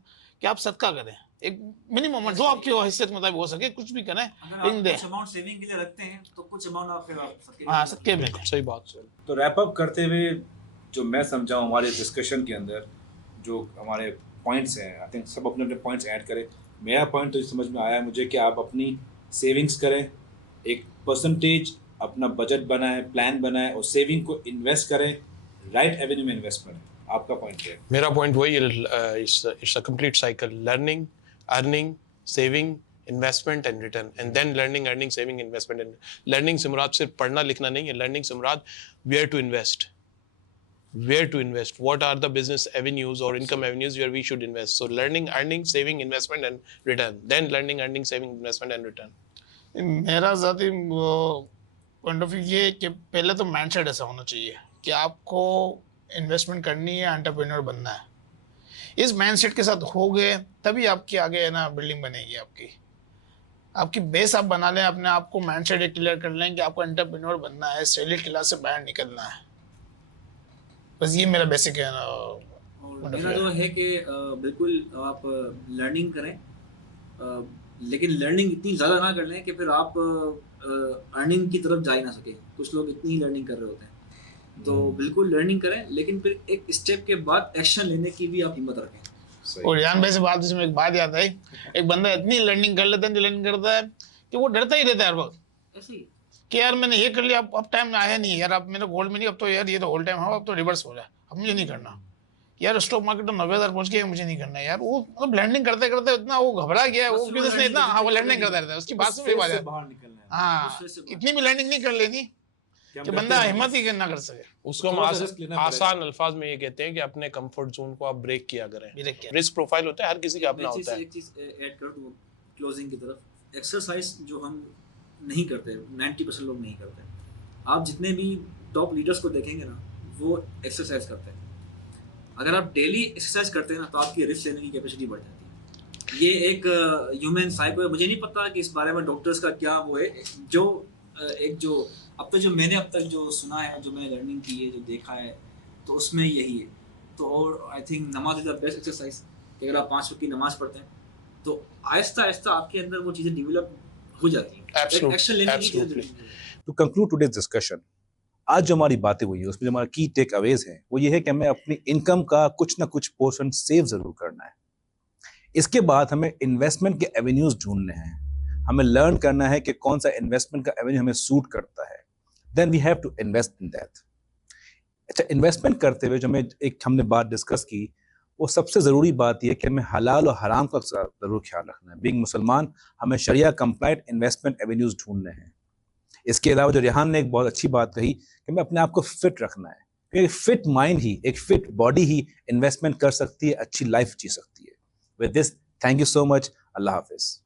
कि आप सदका करें, एक मिनिमम जो आपकी हैसियत मुताबिक हो सके कुछ भी करें, अगर आप कुछ अमाउंट सेविंग के लिए रखते हैं तो कुछ अमाउंट आप फिर हाँ सदके में। सही बात। तो रैप अप करते हुए जो मैं समझा हूँ हमारे डिस्कशन के अंदर जो हमारे पॉइंट्स हैं, आई थिंक सब अपने अपने पॉइंट्स ऐड करें। मेरा पॉइंट तो समझ में आया मुझे कि आप अपनी सेविंग्स करें, एक परसेंटेज अपना बजट बनाएं, प्लान बनाएं और सेविंग को इन्वेस्ट करें, राइट एवेन्यू में इन्वेस्ट करें। आपका पॉइंट क्या है? मेरा पॉइंट वही है, it's a complete cycle, learning, earning, saving, investment and return, and then learning, earning, saving, investment and learning से मुराद सिर्फ पढ़ना लिखना नहीं है। लर्निंग से मुराद where to invest, what are the business avenues or income avenues where we should invest. So learning, earning, saving, investment and return, then learning, earning, saving, investment and return. मेरा ज़ाती पॉइंट ऑफ व्यू ये है कि पहले तो mindset ऐसा होना चाहिए कि आपको इन्वेस्टमेंट करनी है, एंटरप्रेन्योर बनना है। इस माइंडसेट के साथ हो गए तभी आपकी आगे है ना बिल्डिंग बनेगी। आपकी बेस आप बना लें, अपने आप को माइंडसेट क्लियर कर लें कि आपको एंटरप्रेन्योर बनना है, सैलरी क्लास से बाहर निकलना है। बस ये मेरा बेसिक है ना। और मेरा जो है कि बिल्कुल आप लर्निंग करें, लेकिन लर्निंग इतनी ज़्यादा ना कर लें कि फिर आप अर्निंग की तरफ जा ही ना सके। कुछ लोग इतनी लर्निंग कर रहे होते हैं, तो बिल्कुल लर्निंग करें, लेकिन फिर एक स्टेप के बाद एक्शन लेने की भी आप हिम्मत रखें। और यान भाई से बात जिसमें एक बात याद आई, एक बंदा इतनी लर्निंग कर लेता है, जो लर्निंग करता है कि वो डरता ही रहता है हर वक्त। ऐसे ही कि यार मैंने ये कर लिया, अब टाइम आया नहीं है यार, अब मेरे गोल्ड में नहीं, अब तो यार ये तो होल टाइम है, अब तो रिवर्स हो रहा है, अब मुझे नहीं करना यार, स्टॉक मार्केट तो 90,000 पहुंच गया, मुझे नहीं करना है यार। वो मतलब लैंडिंग करते करते इतना वो घबरा गया, वो बिजनेस ने इतना, हाँ वो लैंडिंग करता रहता है, उसकी बात उस से फेज बात से है। बाहर निकलना है, हाँ, फेज से बाहर। इतनी भी लैंडिंग नहीं कर लेनी कि हम कि डरते बंदा हैं हिम्मत बस। ही ना कर सके। उसको हम थोड़ा सा risk लेना पड़ेगा। आसान अल्फाज में ये कहते हैं कि अपने कंफर्ट जोन को आप ब्रेक किया करें। ब्रेक किया। रिस्क प्रोफाइल होता है, हर किसी का अपना होता है। एक चीज ऐड कर दूं क्लोजिंग की तरफ, एक्सरसाइज जो हम नहीं करते, 90% लोग नहीं करते। आप जितने भी टॉप लीडर्स को देखेंगे ना, वो एक्सरसाइज करते हैं। अगर आप डेली एक्सरसाइज करते हैं ना, तो आपकी रिस्क लेने की कैपेसिटी बढ़ जाती है। ये एक ह्यूमन साइको है, मुझे नहीं पता कि इस बारे में डॉक्टर्स का क्या वो है, जो एक जो अब तक जो मैंने अब तक जो सुना है, जो मैंने लर्निंग की है, जो देखा है, तो उसमें यही है। तो और आई थिंक नमाज इज द बेस्ट एक्सरसाइज, कि अगर आप 5 वक्त की नमाज पढ़ते हैं तो आहिस्ता आहिस्ता आपके अंदर वो चीज़ें डेवलप हो जाती हैं। Absolutely, एक्शन लेने की absolutely. चीज़ें। टू कंक्लूड टुडेज डिस्कशन, आज जो हमारी बातें हुई है उसमें जो हमारा की टेक अवेज है वो ये है कि हमें अपनी इनकम का कुछ ना कुछ पोर्शन सेव जरूर करना है। इसके बाद हमें इन्वेस्टमेंट के एवेन्यूज ढूंढने हैं, हमें लर्न करना है कि कौन सा इन्वेस्टमेंट का एवेन्यू हमें सूट करता है, then we have to invest in that. अच्छा, इन्वेस्टमेंट करते हुए जो हमने बात डिस्कस की, वो सबसे ज़रूरी बात यह कि हमें हलाल और हराम का ज़रूर ख्याल रखना है। बीइंग मुसलमान हमें शरिया कंप्लाइंट इन्वेस्टमेंट एवेन्यूज ढूंढने हैं। इसके अलावा जो रेहान ने एक बहुत अच्छी बात कही कि हमें अपने आप को फिट रखना है, क्योंकि फिट माइंड ही, एक फिट बॉडी ही इन्वेस्टमेंट कर सकती है, अच्छी लाइफ जी सकती है। With this, thank you so much. Allah Hafiz.